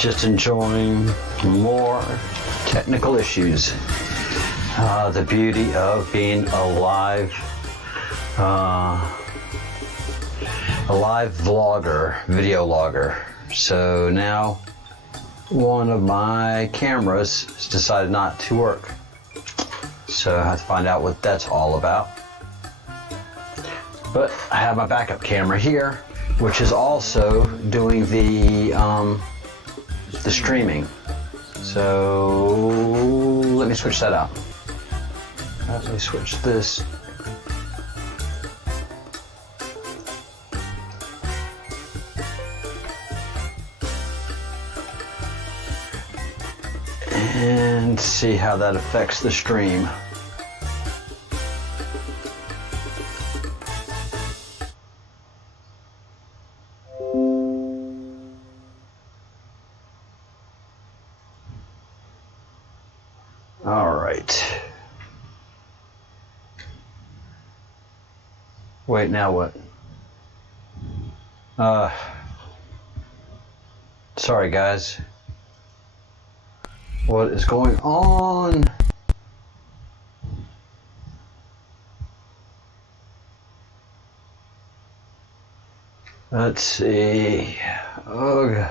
Just enjoying more technical issues. The beauty of being a live vlogger, video logger. So now one of my cameras has decided not to work. So I have to find out what that's all about. But I have my backup camera here, which is also doing the streaming. So let me switch that out. Let me switch this. And see how that affects the stream. All right. Wait, now what? Sorry guys. What is going on? Let's see. Ugh.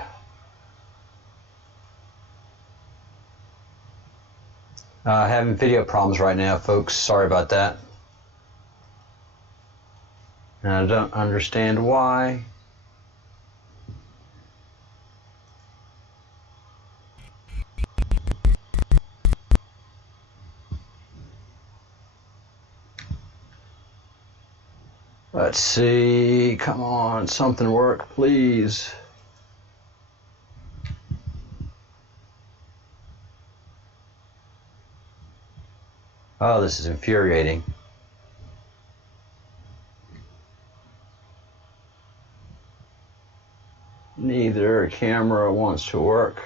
Having video problems right now, folks. Sorry about that. And I don't understand why. Let's see. Come on, something work, please. Oh, this is infuriating. Neither camera wants to work.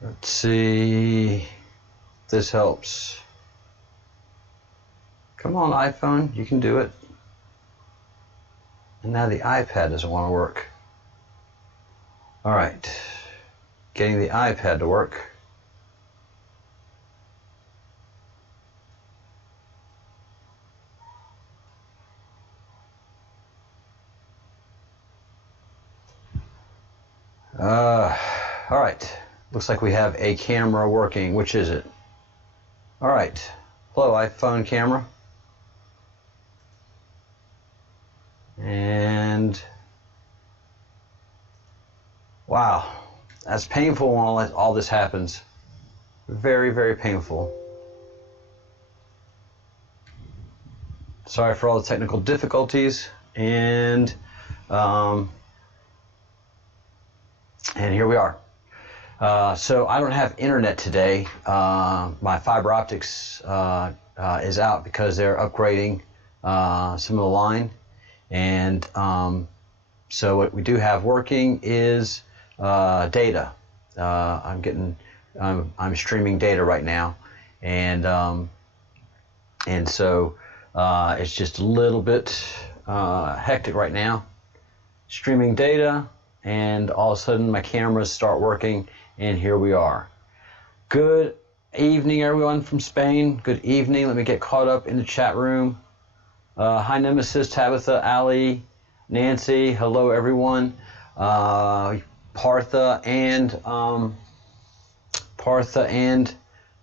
Let's see if this helps. Come on, iPhone, you can do it. And now the iPad doesn't want to work. All right, getting the iPad to work. All right, looks like we have a camera working. Which is it? All right, hello iPhone camera. And wow, that's painful when all this happens. Very, very painful. Sorry for all the technical difficulties, and here we are. So I don't have internet today. My fiber optics is out because they're upgrading some of the line. And so what we do have working is data. I'm streaming data right now, and so it's just a little bit hectic right now. Streaming data, and all of a sudden my cameras start working, and here we are. Good evening, everyone from Spain. Good evening. Let me get caught up in the chat room. Hi Nemesis, Tabitha, Ali, Nancy, hello everyone. Partha and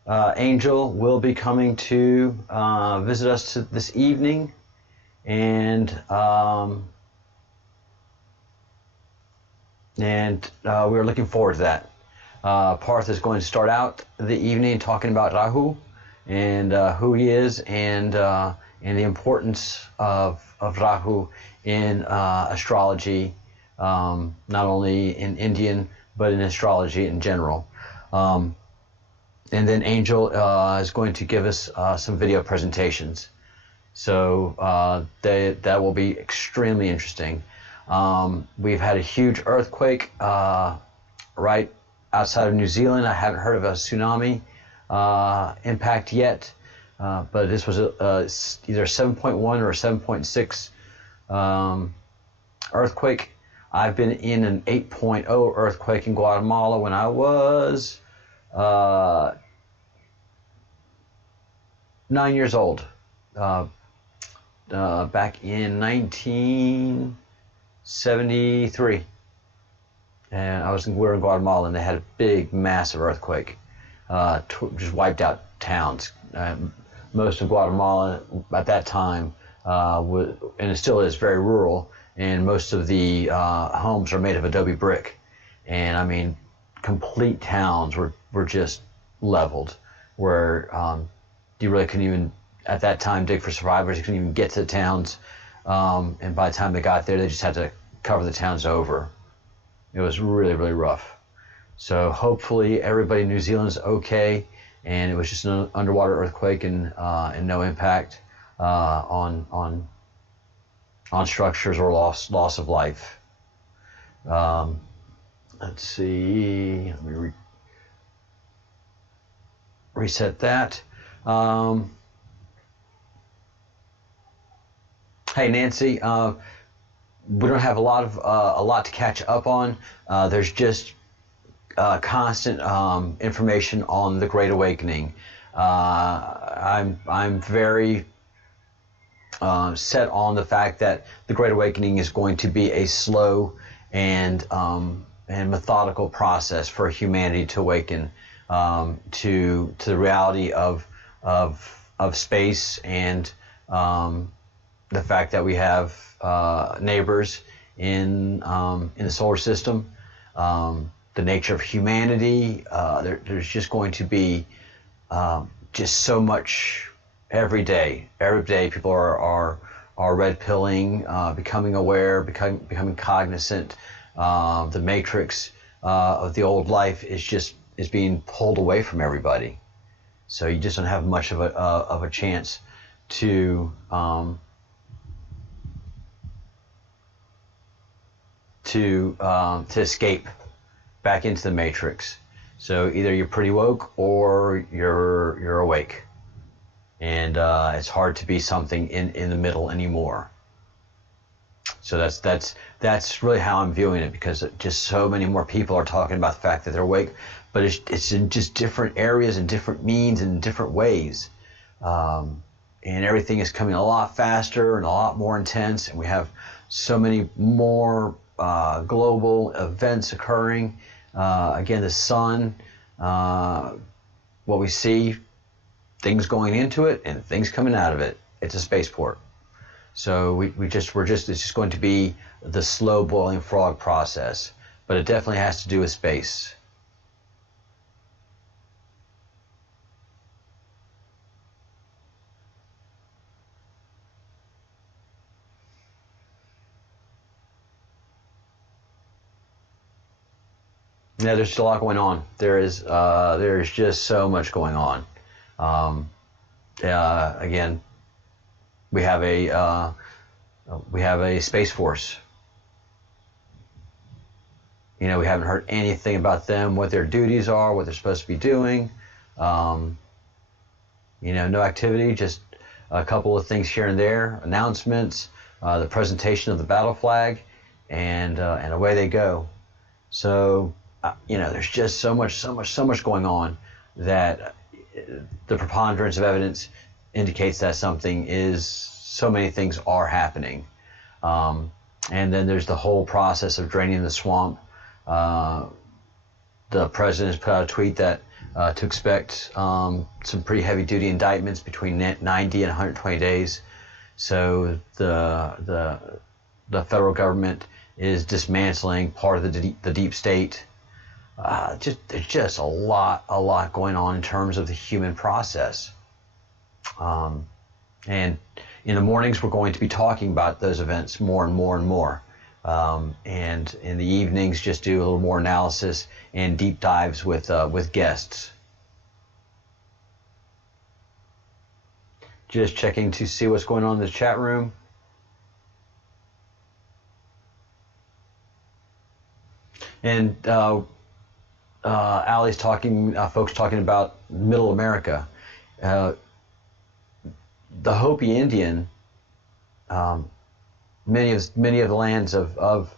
Angel will be coming to visit us this evening, and we're looking forward to that. Partha is going to start out the evening talking about Rahu and who he is, and the importance of Rahu in astrology, not only in Indian, but in astrology in general. And then Angel is going to give us some video presentations. So that will be extremely interesting. We've had a huge earthquake right outside of New Zealand. I haven't heard of a tsunami impact yet. But this was either 7.1 or 7.6 earthquake I've been in an 8.0 earthquake in Guatemala when I was 9 years old, back in 1973. And we were in Guatemala, and they had a big, massive earthquake, just wiped out towns. Most of Guatemala at that time, and it still is, very rural, and most of the homes are made of adobe brick. And I mean, complete towns were just leveled, where you really couldn't even, at that time, dig for survivors. You couldn't even get to the towns, and by the time they got there, they just had to cover the towns over. It was really, really rough. So hopefully everybody in New Zealand's okay, and it was just an underwater earthquake and no impact on structures or loss of life. Let's see. Let me reset that. Hey Nancy. We don't have a lot to catch up on. There's just constant information on the Great Awakening. I'm very set on the fact that the Great Awakening is going to be a slow and methodical process for humanity to awaken to the reality of space, and the fact that we have neighbors in the solar system, the nature of humanity. There's just going to be just so much every day. Every day, people are red pilling, becoming aware, becoming cognizant. The matrix of the old life is being pulled away from everybody. So you just don't have much of a chance to escape back into the matrix. So either you're pretty woke or you're awake, and it's hard to be something in the middle anymore. So that's really how I'm viewing it, because just so many more people are talking about the fact that they're awake, but it's in just different areas and different means and different ways, and everything is coming a lot faster and a lot more intense, and we have so many more global events occurring. Again, the sun, what we see, things going into it and things coming out of it. It's a spaceport. So it's just going to be the slow boiling frog process, but it definitely has to do with space. Yeah, there's just a lot going on. There's just so much going on. Again, we have a Space Force. We haven't heard anything about them, what their duties are, what they're supposed to be doing. No activity, just a couple of things here and there, announcements, the presentation of the battle flag, and away they go. So. There's just so much going on that the preponderance of evidence indicates that so many things are happening. And then there's the whole process of draining the swamp. The president has put out a tweet that to expect some pretty heavy-duty indictments between 90 and 120 days. So the federal government is dismantling part of the deep state. There's just a lot going on in terms of the human process. And in the mornings, we're going to be talking about those events more and more and more. And in the evenings, just do a little more analysis and deep dives with guests. Just checking to see what's going on in the chat room. And Allie's folks talking about Middle America. The Hopi Indian, many of the lands of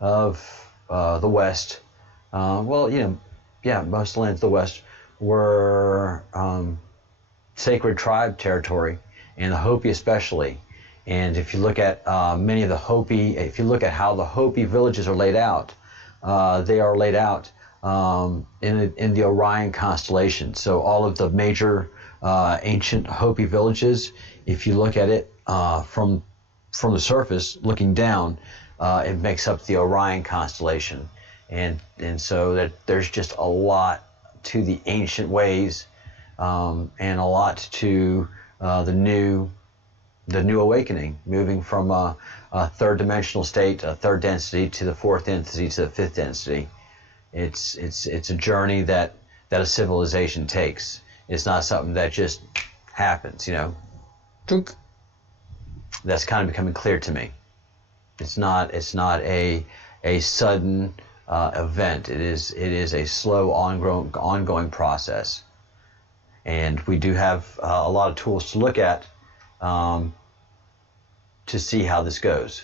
the West, well, most lands of the West were sacred tribe territory, and the Hopi especially. And if you look at many of the Hopi, if you look at how the Hopi villages are laid out, they are laid out in the Orion constellation. So all of the major ancient Hopi villages, if you look at it from the surface, looking down, it makes up the Orion constellation. And so that there's just a lot to the ancient ways, and a lot to the new awakening, moving from a third dimensional state, a third density, to the fourth density, to the fifth density. It's a journey that a civilization takes. It's not something that just happens, That's kind of becoming clear to me. It's not a sudden event. It is a slow, ongoing process. And we do have a lot of tools to look at to see how this goes.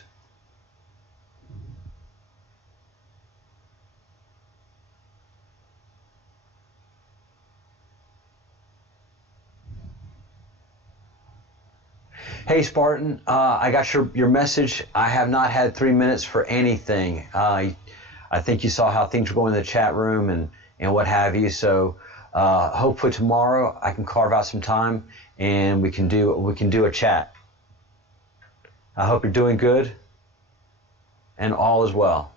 Hey Spartan, I got your message. I have not had 3 minutes for anything. I think you saw how things were going in the chat room and what have you. So hopefully tomorrow I can carve out some time and we can do a chat. I hope you're doing good and all is well.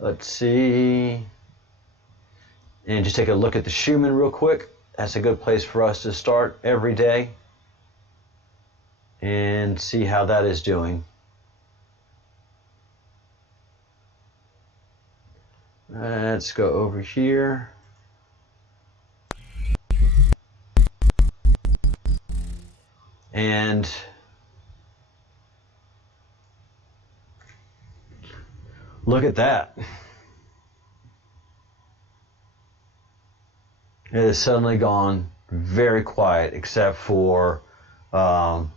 Let's see. And just take a look at the Schumann real quick. That's a good place for us to start every day and see how that is doing. Let's go over here. And look at that. It has suddenly gone very quiet, except for the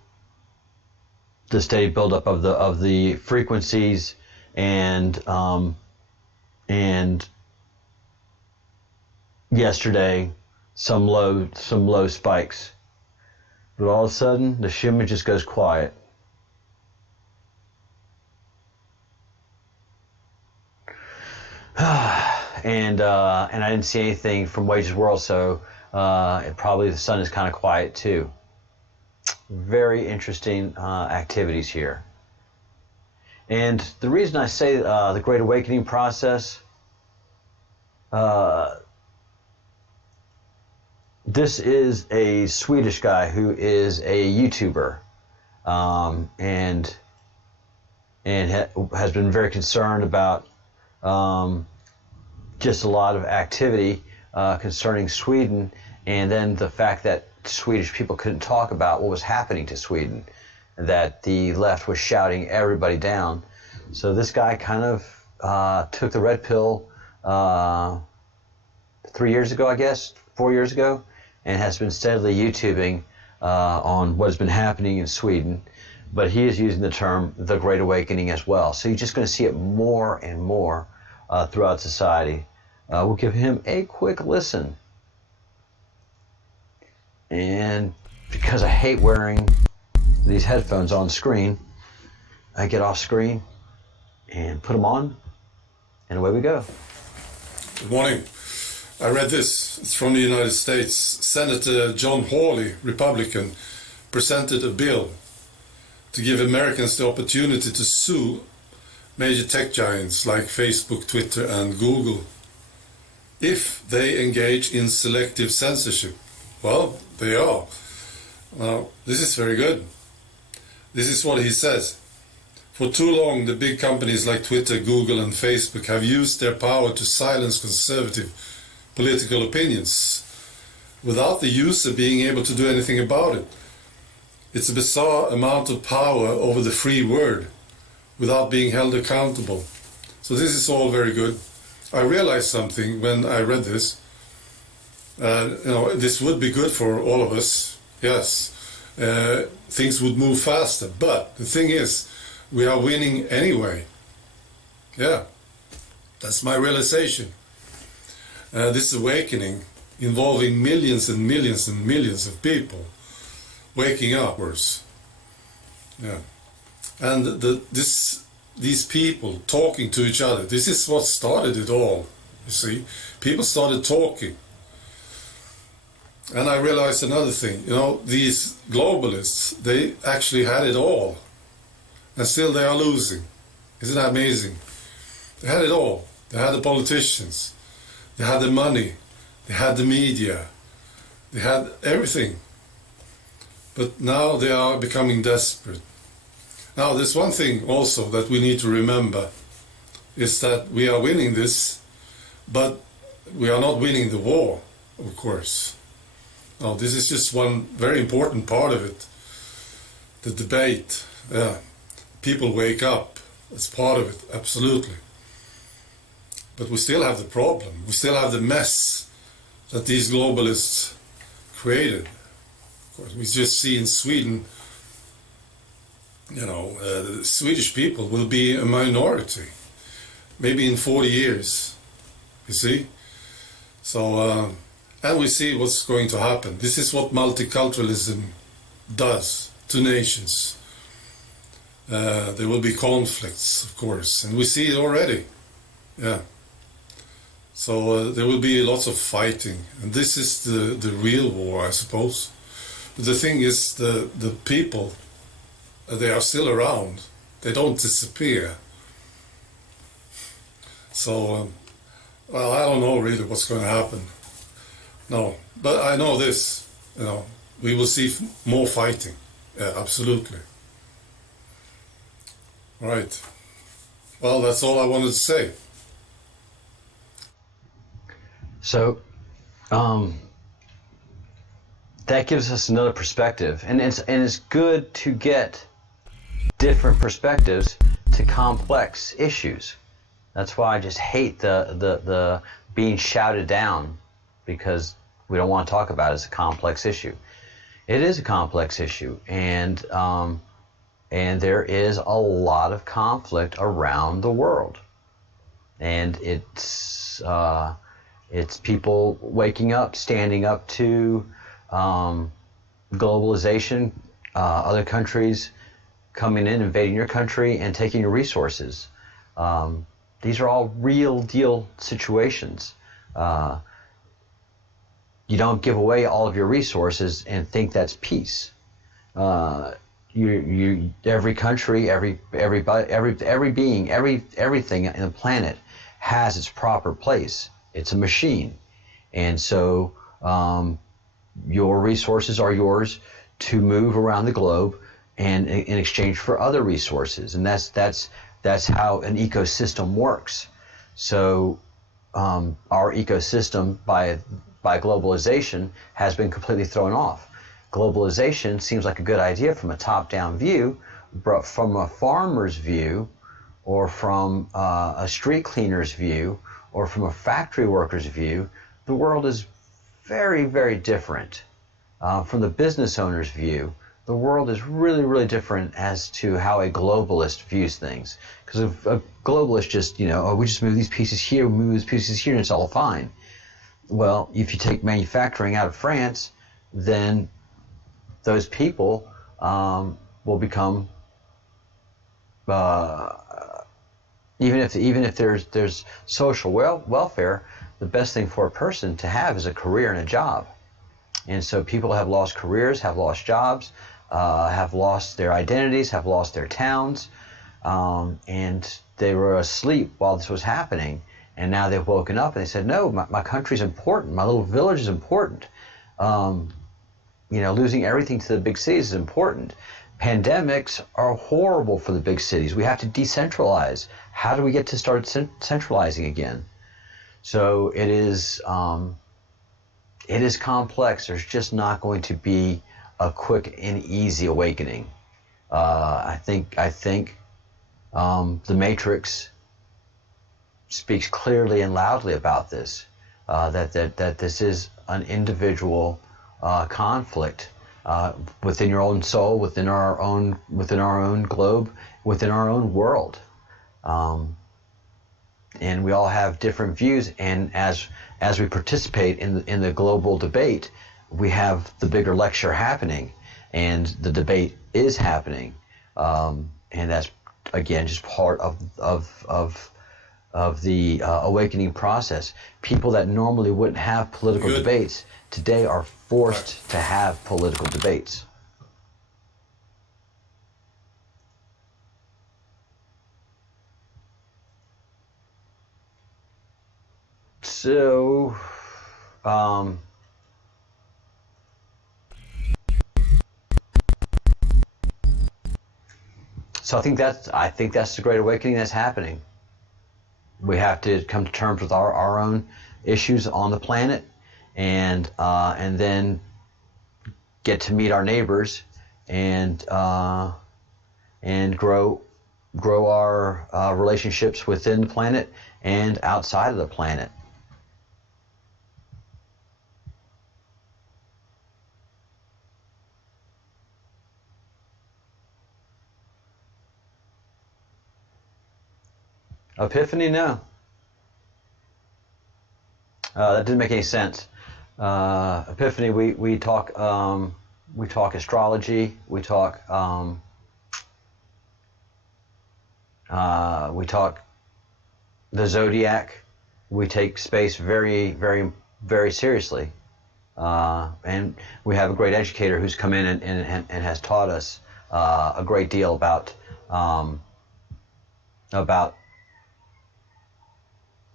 steady buildup of the frequencies and yesterday some low spikes. But all of a sudden the Schumann just goes quiet. And I didn't see anything from Wages World, so probably the sun is kind of quiet too. Very interesting activities here. And the reason I say the Great Awakening process, this is a Swedish guy who is a YouTuber, and has been very concerned about just a lot of activity concerning Sweden, and then the fact that Swedish people couldn't talk about what was happening to Sweden, that the left was shouting everybody down. So this guy kind of took the red pill 3 years ago, I guess, 4 years ago, and has been steadily YouTubing on what has been happening in Sweden. But he is using the term the Great Awakening as well. So you're just going to see it more and more throughout society. We'll give him a quick listen. And because I hate wearing these headphones on screen, I get off screen and put them on, and away we go. Good morning. I read this. It's from the United States. Senator John Hawley, Republican, presented a bill to give Americans the opportunity to sue major tech giants like Facebook, Twitter, and Google if they engage in selective censorship. Well, they are. Now, this is very good. This is what he says. For too long, the big companies like Twitter, Google, and Facebook have used their power to silence conservative political opinions without the user being able to do anything about it. It's a bizarre amount of power over the free word without being held accountable. So this is all very good. I realized something when I read this. This would be good for all of us. Yes, things would move faster. But the thing is, we are winning anyway. Yeah, that's my realization. This awakening involving millions and millions and millions of people waking up. Yeah, and these people talking to each other. This is what started it all. You see, people started talking. And I realized another thing, these globalists, they actually had it all. And still they are losing. Isn't that amazing? They had it all. They had the politicians. They had the money. They had the media. They had everything. But now they are becoming desperate. Now there's one thing also that we need to remember, is that we are winning this, but we are not winning the war, of course. No, this is just one very important part of it. The debate. Yeah. People wake up. It's part of it, absolutely. But we still have the problem. We still have the mess that these globalists created. Of course, we just see in Sweden, the Swedish people will be a minority. Maybe in 40 years, you see? So, and we see what's going to happen. This is what multiculturalism does to nations. There will be conflicts, of course, and we see it already. Yeah. So there will be lots of fighting, and this is the real war, I suppose. But the thing is, the people, they are still around. They don't disappear. So, well, I don't know really what's going to happen. No, but I know this, we will see more fighting. Yeah, absolutely. Right. Well, that's all I wanted to say. So, that gives us another perspective, and it's good to get different perspectives to complex issues. That's why I just hate the being shouted down, because we don't want to talk about it as a complex issue. It is a complex issue, and there is a lot of conflict around the world, and it's people waking up, standing up to globalization, other countries coming in, invading your country, and taking your resources. These are all real deal situations. You don't give away all of your resources and think that's peace. Every country, everybody, every being, everything in the planet has its proper place. It's a machine, and so your resources are yours to move around the globe, and in exchange for other resources, and that's how an ecosystem works. So our ecosystem by globalization has been completely thrown off. Globalization seems like a good idea from a top-down view, but from a farmer's view, or from a street cleaner's view, or from a factory worker's view, the world is very, very different. From the business owner's view, the world is really, really different as to how a globalist views things. Because if a globalist just, we just move these pieces here, we move these pieces here, and it's all fine. Well, if you take manufacturing out of France, then those people will become, even if there's social welfare, the best thing for a person to have is a career and a job. And so people have lost careers, have lost jobs, have lost their identities, have lost their towns, and they were asleep while this was happening. And now they've woken up and they said, no, my country's important. My little village is important. Losing everything to the big cities is important. Pandemics are horrible for the big cities. We have to decentralize. How do we get to start centralizing again? So it is complex. There's just not going to be a quick and easy awakening. I think the Matrix speaks clearly and loudly about this. That this is an individual conflict within your own soul, within our own globe, within our own world. And we all have different views, and as we participate in the global debate, we have the bigger lecture happening, and the debate is happening, and that's again just part of the awakening process. People that normally wouldn't have political debates today are forced to have political debates. So, so I think that's the great awakening that's happening. We have to come to terms with our own issues on the planet, and then get to meet our neighbors, and grow our relationships within the planet and outside of the planet. Epiphany? No. That didn't make any sense. Epiphany, we talk astrology, we talk the zodiac. We take space very, very, very seriously, and we have a great educator who's come in and has taught us a great deal about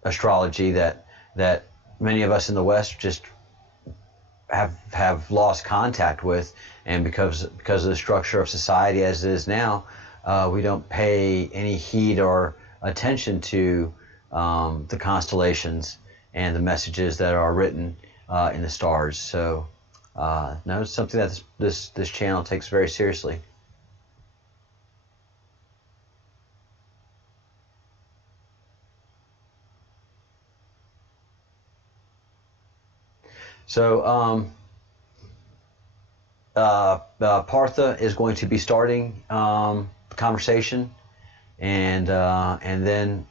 astrology that many of us in the West just have lost contact with, and because of the structure of society as it is now, we don't pay any heed or attention to the constellations and the messages that are written in the stars. So no, it's something that this channel takes very seriously. So Partha is going to be starting the conversation, and then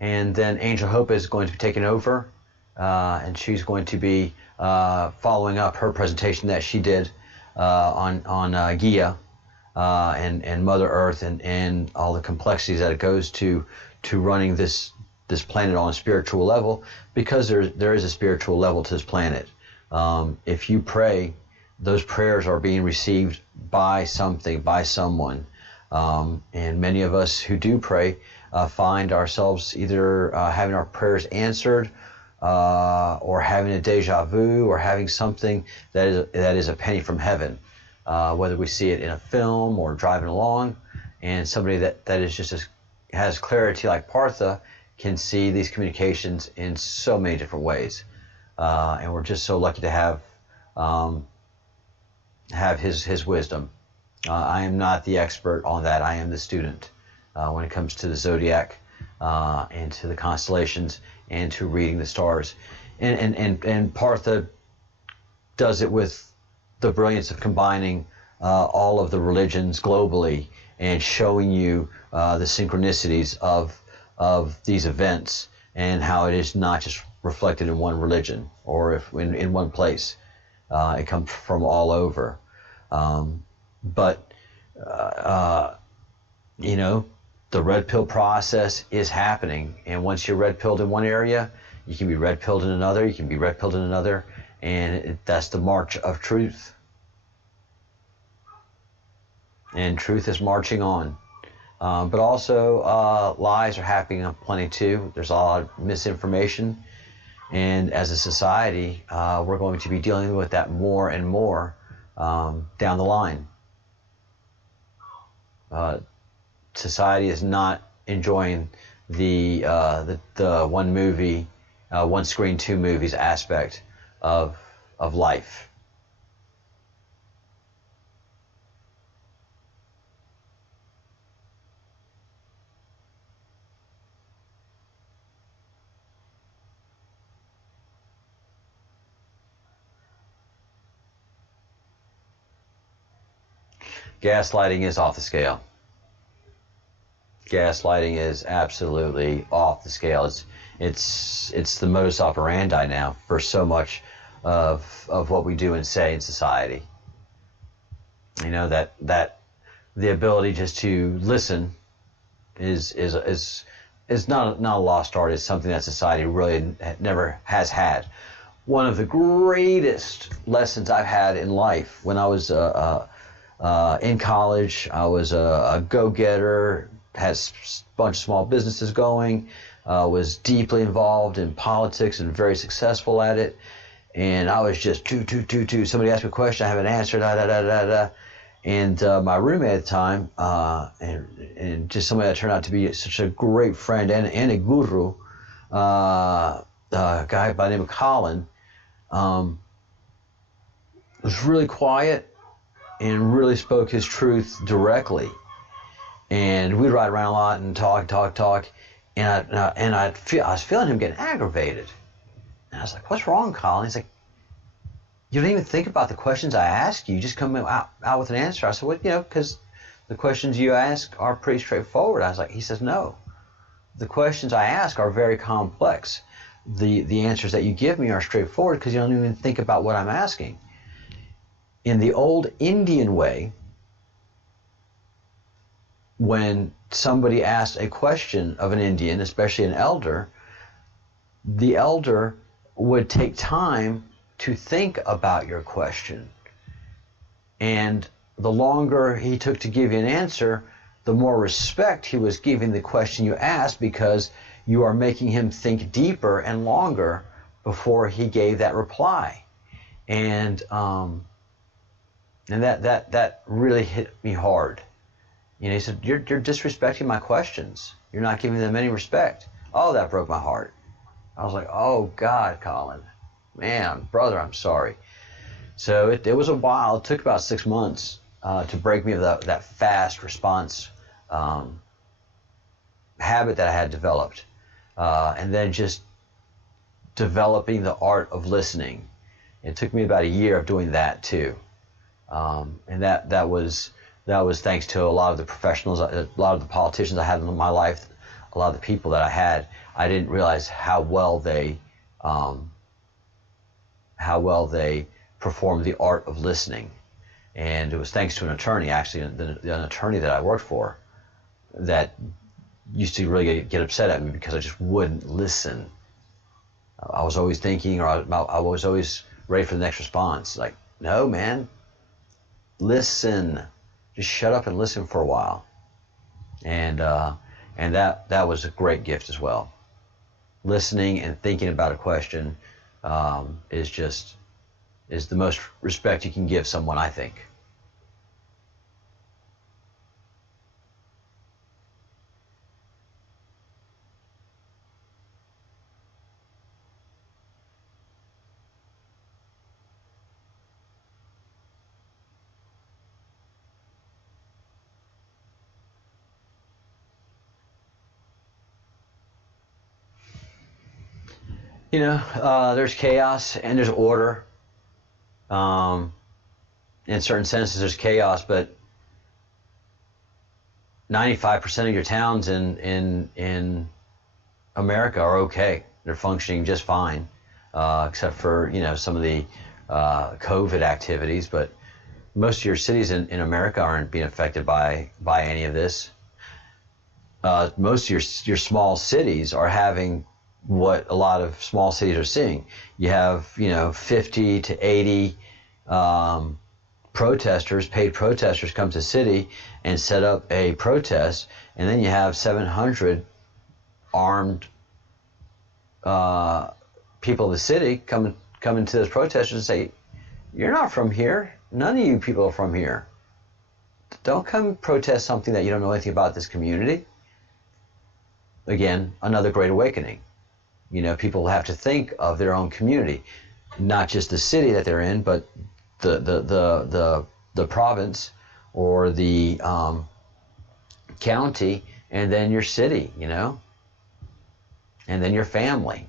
Angel Hope is going to be taking over, and she's going to be following up her presentation that she did on Gaia and Mother Earth and all the complexities that it goes to running this planet on a spiritual level, because there is a spiritual level to this planet. If you pray, those prayers are being received by something, by someone. And many of us who do pray find ourselves either having our prayers answered, or having a deja vu, or having something that is a penny from heaven, whether we see it in a film or driving along, and somebody that is just has clarity like Partha can see these communications in so many different ways, and we're just so lucky to have his wisdom. I am not the expert on that. I am the student when it comes to the zodiac and to the constellations and to reading the stars, and Partha does it with the brilliance of combining all of the religions globally and showing you the synchronicities of these events, and how it is not just reflected in one religion or if in one place. It comes from all over. But the red pill process is happening, and once you're red pilled in one area, you can be red pilled in another, you can be red pilled in another, and that's the march of truth. And truth is marching on. But also lies are happening plenty too. There's a lot of misinformation, and as a society, we're going to be dealing with that more and more down the line. Society is not enjoying the one movie, one screen, two movies aspect of life. Gaslighting is off the scale. Gaslighting is absolutely off the scale. It's the modus operandi now for so much of what we do and say in society. You know, that the ability just to listen is not a lost art. It's something that society really never has had. One of the greatest lessons I've had in life when I was in college, I was a go-getter, had a bunch of small businesses going, was deeply involved in politics and very successful at it. And I was just somebody asked me a question, I have an answer, And my roommate at the time, and just somebody that turned out to be such a great friend and a guru, a guy by the name of Colin, was really quiet and really spoke his truth directly. And we'd ride around a lot and talk, and I was feeling him getting aggravated. And I was like, "What's wrong, Colin?" He's like, "You don't even think about the questions I ask you. You just come out with an answer." I said, "Well, because the questions you ask are pretty straightforward." I was like, he says, "No, the questions I ask are very complex. The answers that you give me are straightforward because you don't even think about what I'm asking." In the old Indian way, when somebody asked a question of an Indian, especially an elder, the elder would take time to think about your question. And the longer he took to give you an answer, the more respect he was giving the question you asked, because you are making him think deeper and longer before he gave that reply. And that really hit me hard. He said, you're disrespecting my questions. You're not giving them any respect. Oh, that broke my heart. I was like, oh God, Colin, man, brother, I'm sorry. So it was a while. It took about 6 months to break me of that fast response habit that I had developed. And then just developing the art of listening. It took me about a year of doing that too. And that was thanks to a lot of the professionals, a lot of the politicians I had in my life, a lot of the people that I had. I didn't realize how well they performed the art of listening. And it was thanks to an attorney, actually, an attorney that I worked for, that used to really get upset at me because I just wouldn't listen. I was always thinking, or I was always ready for the next response. Like, no, man, listen. Just shut up and listen for a while. And that was a great gift as well. Listening and thinking about a question is the most respect you can give someone, I think. There's chaos and there's order. In certain senses, there's chaos, but 95% of your towns in America are okay. They're functioning just fine, except for some of the COVID activities. But most of your cities in America aren't being affected by any of this. Most of your small cities are having what a lot of small cities are seeing. You have 50 to 80 protesters, paid protesters, come to the city and set up a protest, and then you have 700 armed people of the city come into those protesters and say, "You're not from here. None of you people are from here. Don't come protest something that you don't know anything about this community." Again, another great awakening. People have to think of their own community, not just the city that they're in, but the province or the county, and then your city, and then your family.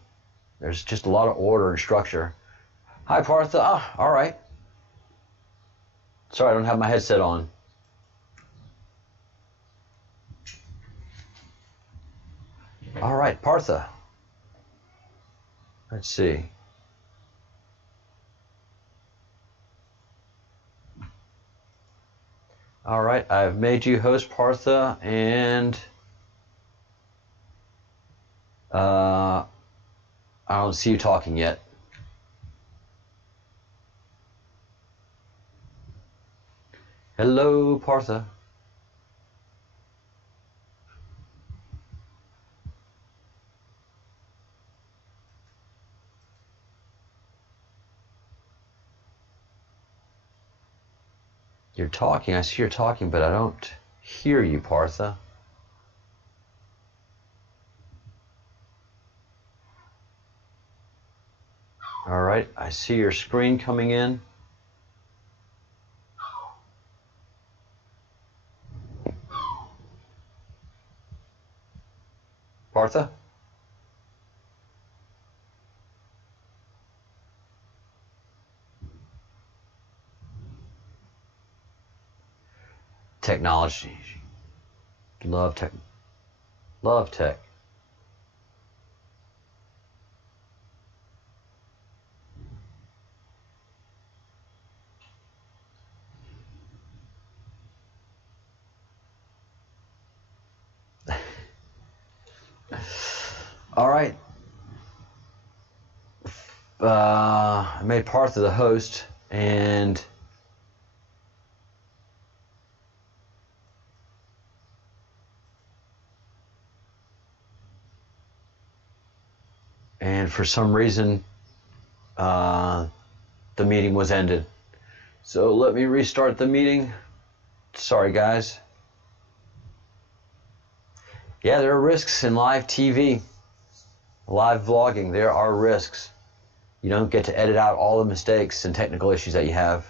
There's just a lot of order and structure. Hi, Partha. All right. Sorry, I don't have my headset on. All right, Partha. Let's see. All right, I've made you host, Partha, and I don't see you talking yet. Hello, Partha. You're talking. I see you're talking, but I don't hear you, Partha. All right, I see your screen coming in. Partha? Technology. Love tech. Love tech. All right. I made Partha the host, and for some reason, the meeting was ended. So let me restart the meeting. Sorry, guys. Yeah, there are risks in live TV, live vlogging. There are risks. You don't get to edit out all the mistakes and technical issues that you have.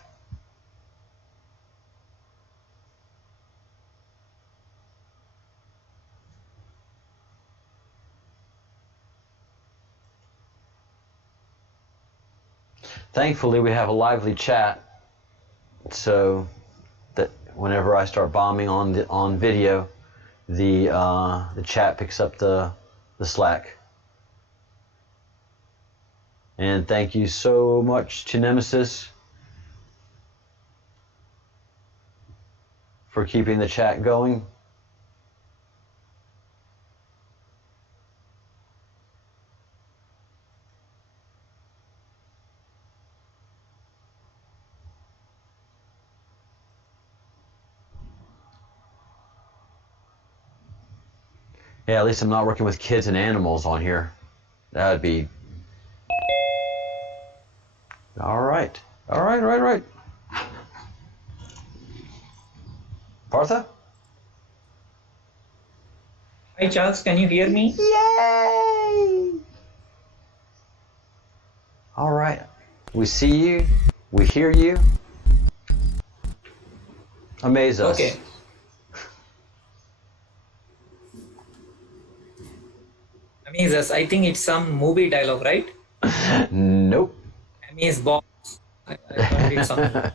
Thankfully, we have a lively chat, so that whenever I start bombing on video, the chat picks up the slack. And thank you so much to Nemesis for keeping the chat going. Yeah, at least I'm not working with kids and animals on here. That would be... All right. All right. Partha? Hi Charles, can you hear me? Yay! All right. We see you. We hear you. Amaze us. Okay. Amaze. I think it's some movie dialogue, right? Nope. Amaze box. I heard it somewhere.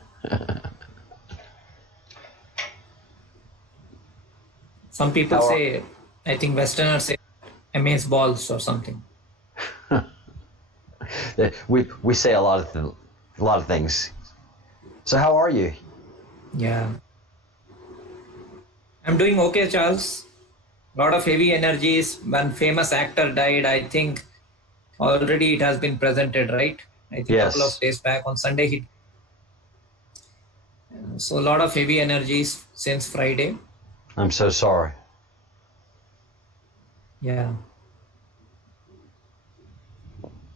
Some people say, I think Westerners say amaze balls or something. We say a lot of things. So how are you? Yeah. I'm doing okay, Charles. Lot of heavy energies. One famous actor died. I think already it has been presented, right? I think Yes. a couple of days back on Sunday. So a lot of heavy energies since Friday. I'm so sorry. Yeah.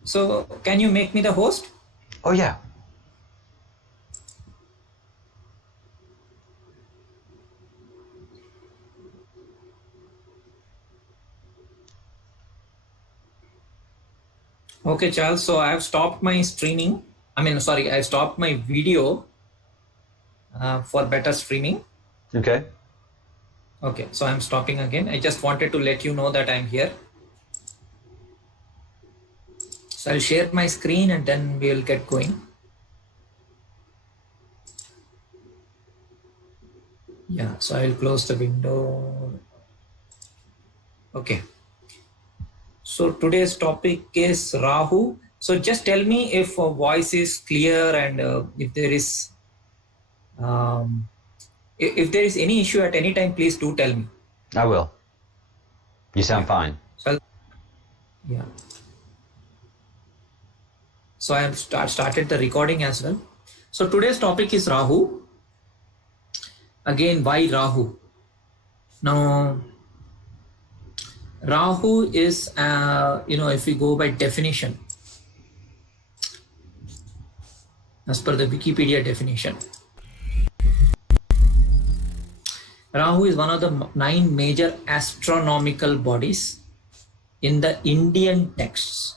So can you make me the host? Oh yeah. Okay, Charles. So I have stopped my streaming. I stopped my video for better streaming. Okay. Okay, so I'm stopping again. I just wanted to let you know that I'm here. So I'll share my screen and then we'll get going. Yeah, so I'll close the window. Okay. So today's topic is Rahu. So just tell me if a voice is clear and if there is um, if there is any issue at any time, please do tell me. I will. You sound fine. So yeah. So I have started the recording as well. So today's topic is Rahu. Again, why Rahu? Now, Rahu is, if we go by definition, as per the Wikipedia definition, Rahu is one of the 9 major astronomical bodies in the Indian texts.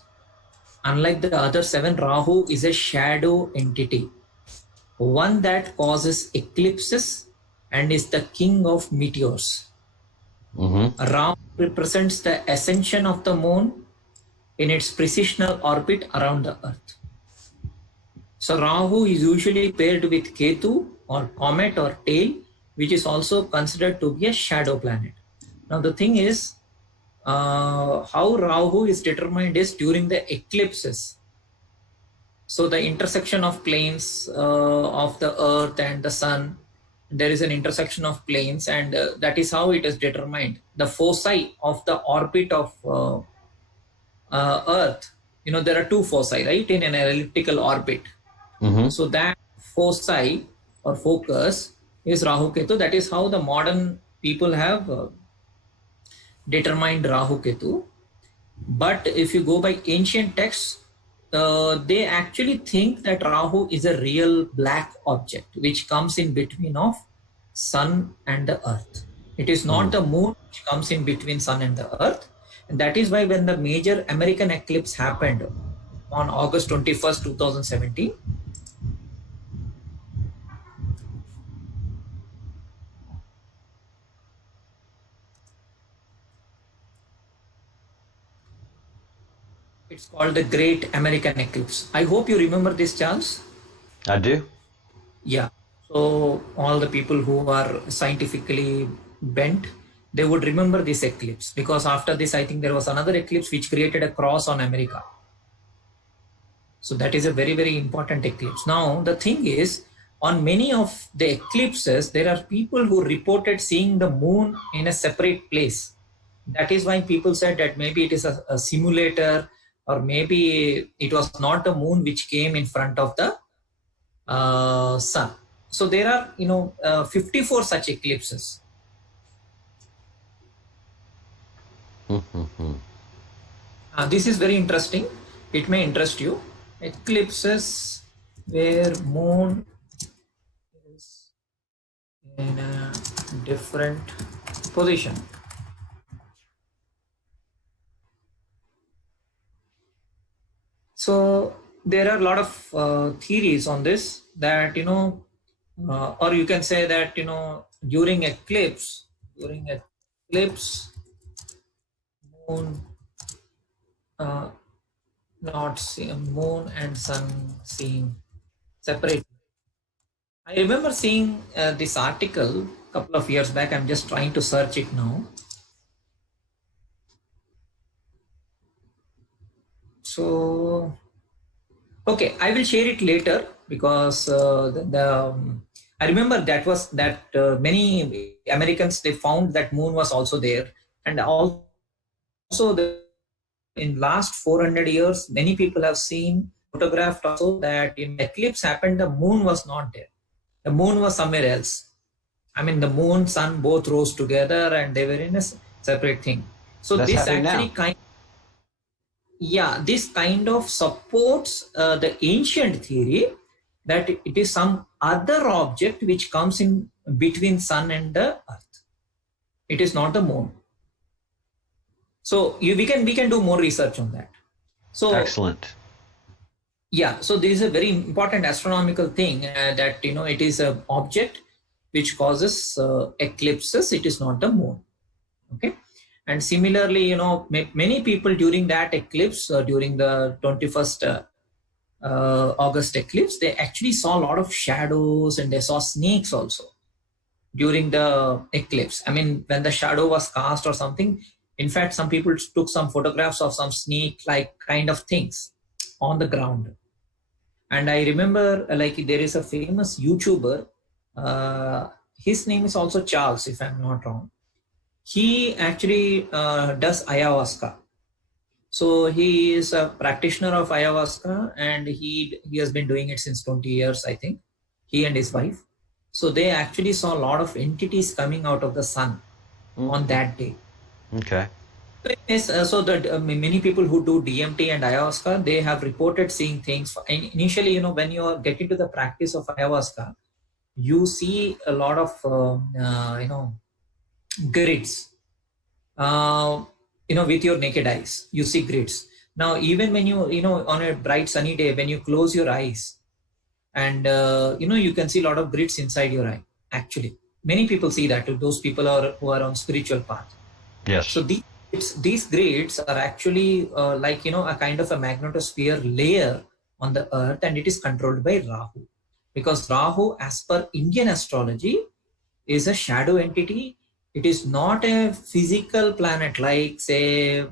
Unlike the other 7, Rahu is a shadow entity, one that causes eclipses and is the king of meteors. Rahu represents the ascension of the moon in its precessional orbit around the earth. So Rahu is usually paired with Ketu or comet or tail, which is also considered to be a shadow planet. Now the thing is, how Rahu is determined is during the eclipses. So the intersection of planes of the earth and the sun, there is an intersection of planes, and that is how it is determined. The foci of the orbit of earth, there are 2 foci, right, in an elliptical orbit. So that foci or focus is Rahu Ketu. That is how the modern people have determined Rahu Ketu. But if you go by ancient texts, they actually think that Rahu is a real black object which comes in between of sun and the earth. It is not the moon which comes in between sun and the earth. And that is why when the major American eclipse happened on August 21st, 2017, it's called the Great American Eclipse. I hope you remember this, Charles. I do. Yeah. So all the people who are scientifically bent, they would remember this eclipse, because after this, I think there was another eclipse which created a cross on America. So that is a very, very important eclipse. Now, the thing is, on many of the eclipses, there are people who reported seeing the moon in a separate place. That is why people said that maybe it is a simulator, or maybe it was not the moon which came in front of the sun. So there are, 54 such eclipses. This is very interesting. It may interest you. Eclipses where moon is in a different position. So there are a lot of theories on this, that or you can say that during eclipse moon not seen, moon and sun seen separately. I remember seeing this article a couple of years back. I'm just trying to search it now. So okay, I will share it later, because I remember that many Americans, they found that moon was also there, and also in last 400 years, many people have seen photographed also that in eclipse happened, the moon was not there. The moon was somewhere else. I mean, the moon, sun both rose together and they were in a separate thing. So That's this happening actually now. this kind of supports the ancient theory that it is some other object which comes in between sun and the earth. It is not the moon. So we can do more research on that. So Excellent. yeah, so this is a very important astronomical thing, that it is an object which causes eclipses. It is not the moon. Okay. And similarly, many people during that eclipse, during the 21st August eclipse, they actually saw a lot of shadows, and they saw snakes also during the eclipse. I mean, when the shadow was cast or something, In fact, some people took some photographs of some snake-like kind of things on the ground. And I remember, like, there is a famous YouTuber. His name is also Charles, if I'm not wrong. He actually does ayahuasca. So he is a practitioner of ayahuasca, and he has been doing it since 20 years, I think. He and his wife. So they actually saw a lot of entities coming out of the sun on that day. Okay. Yes, so that many people who do DMT and ayahuasca, they have reported seeing things. And initially, when you get into the practice of ayahuasca, you see a lot of grids. With your naked eyes, you see grids. Now, even when on a bright sunny day, when you close your eyes, and you can see a lot of grids inside your eye. Actually, many people see that. Those people who are on spiritual path. Yes. So these grids are actually like a kind of a magnetosphere layer on the earth, and it is controlled by Rahu, because Rahu, as per Indian astrology, is a shadow entity. It is not a physical planet like say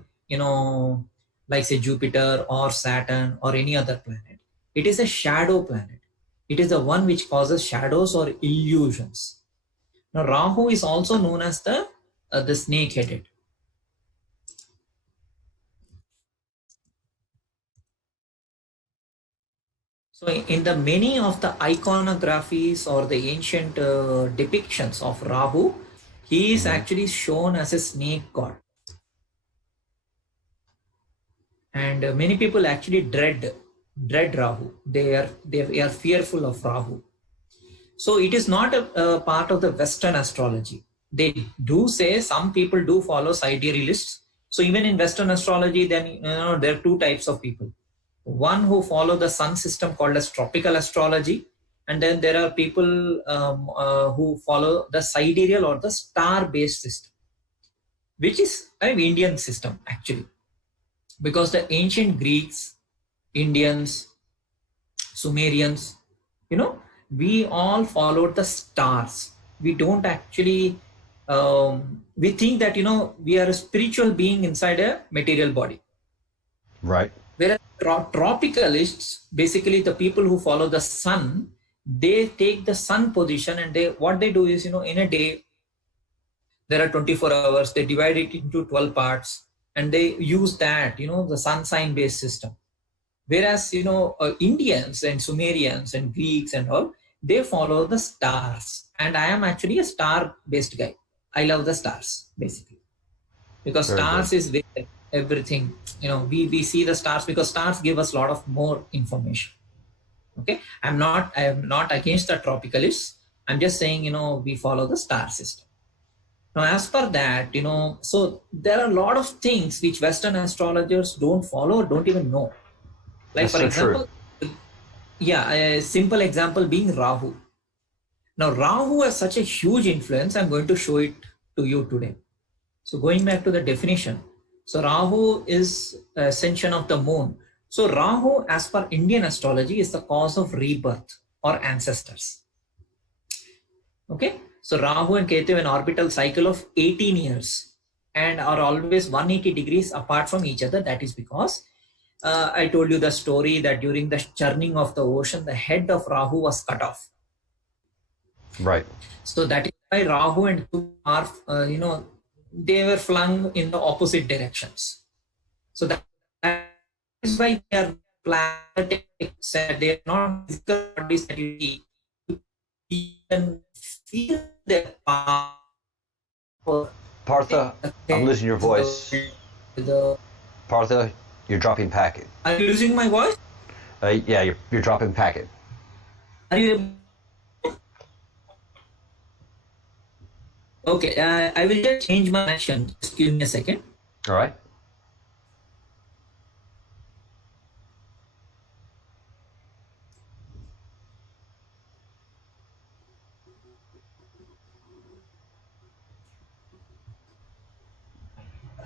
Jupiter or Saturn or any other planet. It is a shadow planet. It is the one which causes shadows or illusions. Now Rahu is also known as the snake-headed. So in the many of the iconographies or the ancient depictions of Rahu, he is actually shown as a snake god. And many people actually dread Rahu. They are fearful of Rahu. So it is not a part of the Western astrology. They do say some people do follow siderealists. So even in Western astrology, then there are two types of people. One who follow the sun system called as tropical astrology, and then there are people who follow the sidereal or the star-based system, which is an Indian system actually, because the ancient Greeks, Indians, Sumerians, we all followed the stars. We don't actually we think that we are a spiritual being inside a material body. Right. Whereas tropicalists, basically the people who follow the sun, they take the sun position, and what they do is, in a day, there are 24 hours, they divide it into 12 parts, and they use that, the sun sign based system. Whereas, Indians and Sumerians and Greeks and all, they follow the stars. And I am actually a star based guy. I love the stars, basically, because Very stars good. is where everything, we see the stars, because stars give us a lot of more information. Okay, I am not against the tropicalists. I'm just saying, we follow the star system. Now, as per that, so there are a lot of things which Western astrologers don't follow or don't even know. Like, That's for so example, a simple example being Rahu. Now, Rahu has such a huge influence. I'm going to show it to you today. So going back to the definition, so Rahu is ascension of the moon. So Rahu, as per Indian astrology, is the cause of rebirth or ancestors. Okay, so Rahu and Ketu have an orbital cycle of 18 years and are always 180 degrees apart from each other. That is because I told you the story that during the churning of the ocean, the head of Rahu was cut off. Right. So that is why Rahu and Ketu are, they were flung in the opposite directions. So that is why they are planetic. They are not physical bodies that you see. You can feel their power. Partha, I'm losing your voice. Partha, you're dropping packet. Are you losing my voice? Yeah, you're dropping packet. Are you? Okay, I will just change my connection. Just give me a second. All right.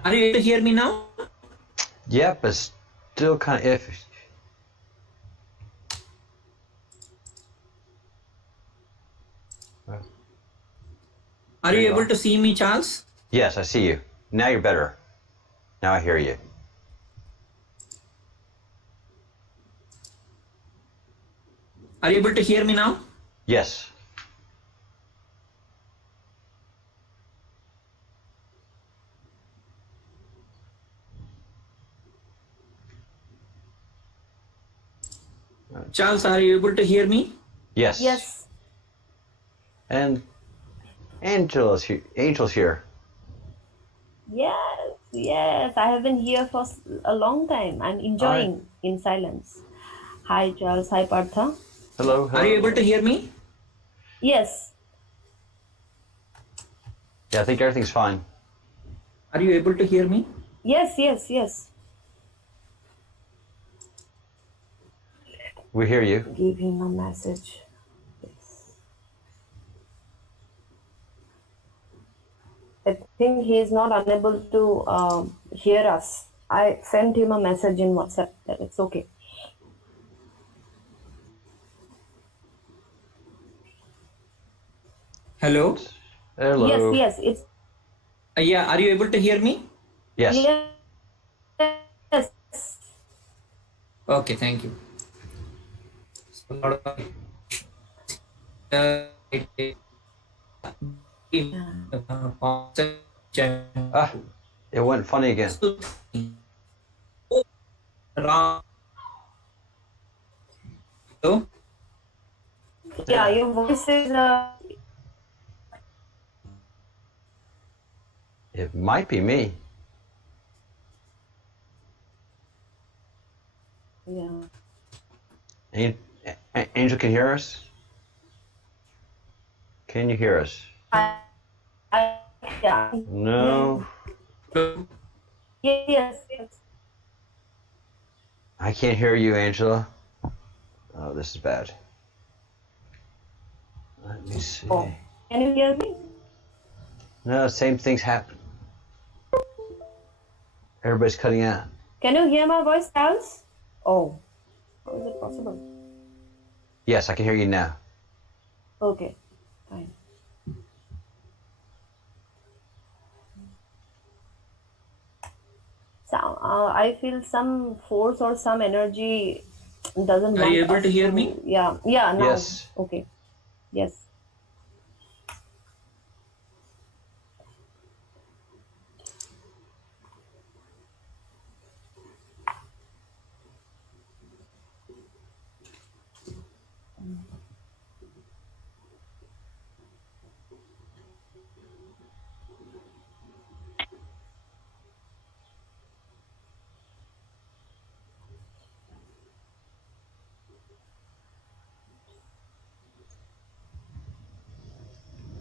Are you able to hear me now? Yeah, but still kind of iffy. Are you able to see me, Charles? Yes, I see you. Now you're better. Now I hear you. Are you able to hear me now? Yes. Charles, are you able to hear me? Yes. Yes. And Angel's here. Yes. Yes. I have been here for a long time. I'm enjoying in silence. Hi, Charles. Hi, Partha. Hello. Are you able to hear me? Yes. Yeah, I think everything's fine. Are you able to hear me? Yes. Yes. Yes. We hear you. Give him a message. Yes. I think he is not unable to hear us. I sent him a message in WhatsApp that it's okay. Hello? Hello. Yes. Yes. It's Yeah, are you able to hear me? Yes. yes. Okay, thank you. So, Ah, it went funny again. Hello? Yeah. Your voice is. It might be me. Yeah. Angel can hear us? Can you hear us? Yeah. No. Yes. Yes. I can't hear you, Angela. Oh, this is bad. Let me see. Oh. Can you hear me? No, same things happen. Everybody's cutting out. Can you hear my voice, Charles? Oh. How is it possible? Yes, I can hear you now. Okay. Fine. So, I feel some force or some energy doesn't Are want you able us to hear me? Yeah. Yeah. Now. Yes. Okay. Yes.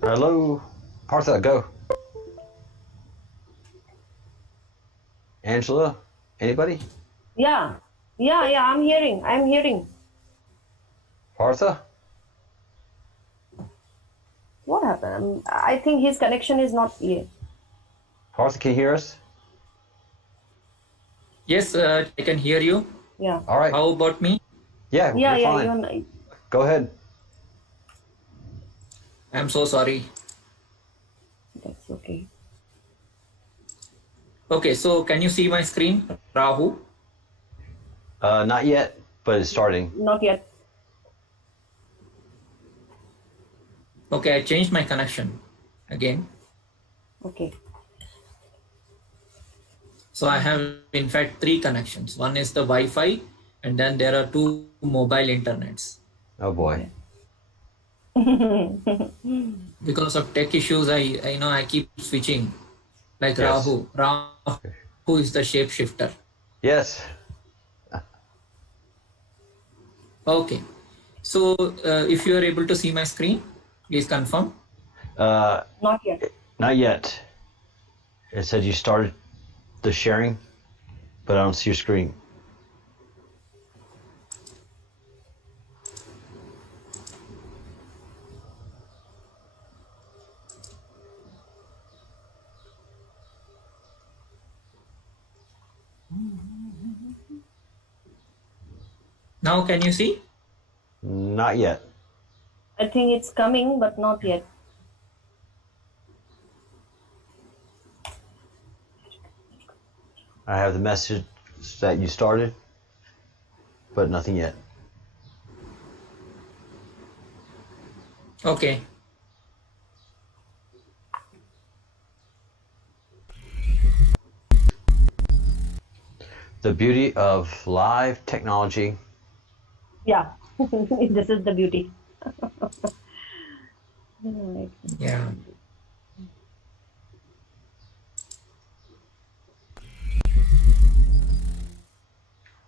Hello? Partha, go. Angela? Anybody? Yeah. Yeah. Yeah. I'm hearing. I'm hearing. Partha? What happened? I think his connection is not clear. Partha, can you hear us? Yes, I can hear you. Yeah. All right. How about me? Yeah, Yeah. you're Yeah. fine. You're. Go ahead. I'm so sorry. That's okay. Okay, so can you see my screen, Rahu? Not yet, but it's starting. Not yet. Okay, I changed my connection again. Okay. So I have in fact 3 connections. One is the Wi-Fi, and then there are 2 mobile internets. Oh boy. Because of tech issues, I keep switching. Like Yes. Rahu. Rahu is the shapeshifter. Yes. Okay. So if you are able to see my screen, please confirm. Not yet. Not yet. It said you started the sharing, but I don't see your screen. Now can you see? Not yet. I think it's coming, but not yet. I have the message that you started, but nothing yet. Okay. The beauty of live technology. Yeah, this is the beauty. Right. Yeah.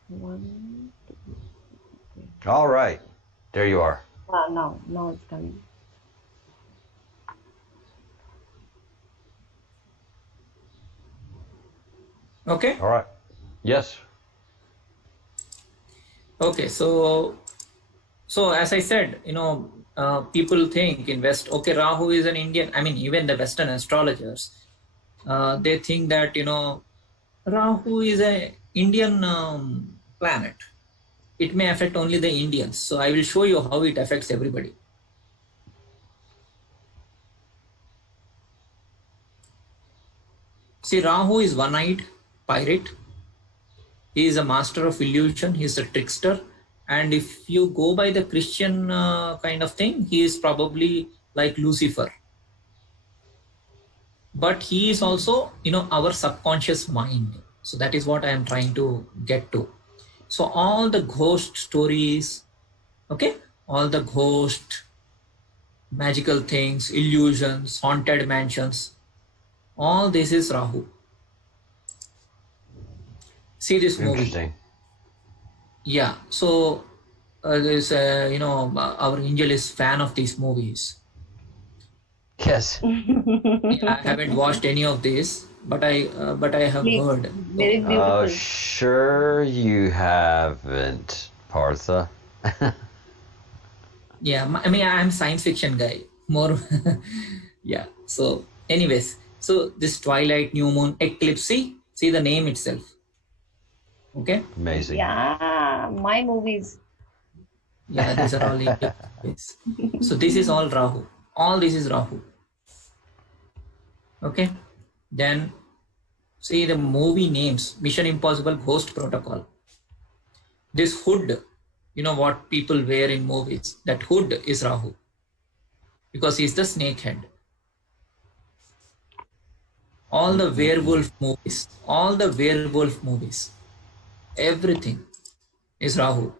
One, two, three. All right, there you are. Now it's coming. Okay. All right. Yes. Okay. So as I said, people think in West, okay, Rahu is an Indian. I mean, even the Western astrologers, they think that Rahu is a Indian planet. It may affect only the Indians. So I will show you how it affects everybody. See, Rahu is one-eyed pirate. He is a master of illusion. He is a trickster. And if you go by the Christian kind of thing, he is probably like Lucifer. But he is also, our subconscious mind. So that is what I am trying to get to. So all the ghost stories, okay, all the ghost, magical things, illusions, haunted mansions, all this is Rahu. See this movie. Interesting. Yeah. So there's our angel is fan of these movies. Yes. I haven't watched any of these, but I have Please, heard. very beautiful. Sure you haven't, Partha. Yeah, I mean, I'm science fiction guy. More, yeah. So, anyways, so this twilight, new moon, eclipse. See the name itself. Okay. Amazing. Yeah, my movies. Yeah, these are all Indian movies. So this is all Rahu. All this is Rahu. Okay. Then see the movie names: Mission Impossible, Ghost Protocol. This hood, what people wear in movies. That hood is Rahu, because he's the snake head. All the werewolf movies, everything is Rahu.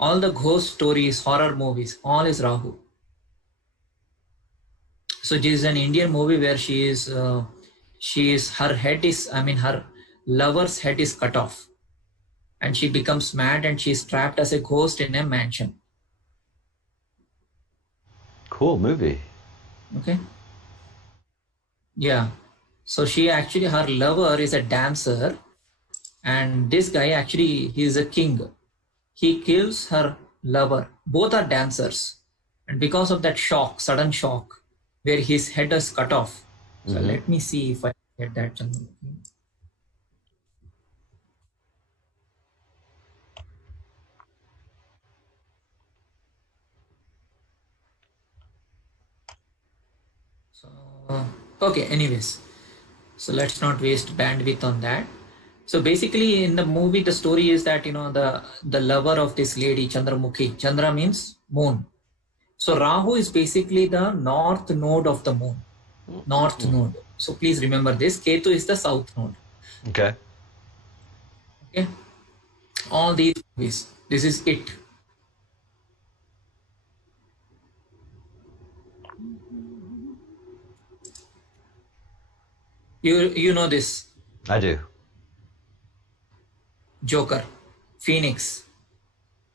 All the ghost stories, horror movies, all is Rahu. So this is an Indian movie where her lover's head is cut off, and she becomes mad and she's trapped as a ghost in a mansion. Cool movie. Okay. Yeah. So her lover is a dancer, and this guy actually, he's a king. He kills her lover. Both are dancers. And because of that sudden shock, where his head is cut off. So let me see if I get that. So, okay, anyways. So let's not waste bandwidth on that. So basically in the movie, the story is that, the lover of this lady, Chandramukhi. Chandra means moon. So Rahu is basically the north node of the moon. North node. So please remember this. Ketu is the south node. Okay. Okay. All these movies. This is it. You know this. I do. Joker. Phoenix.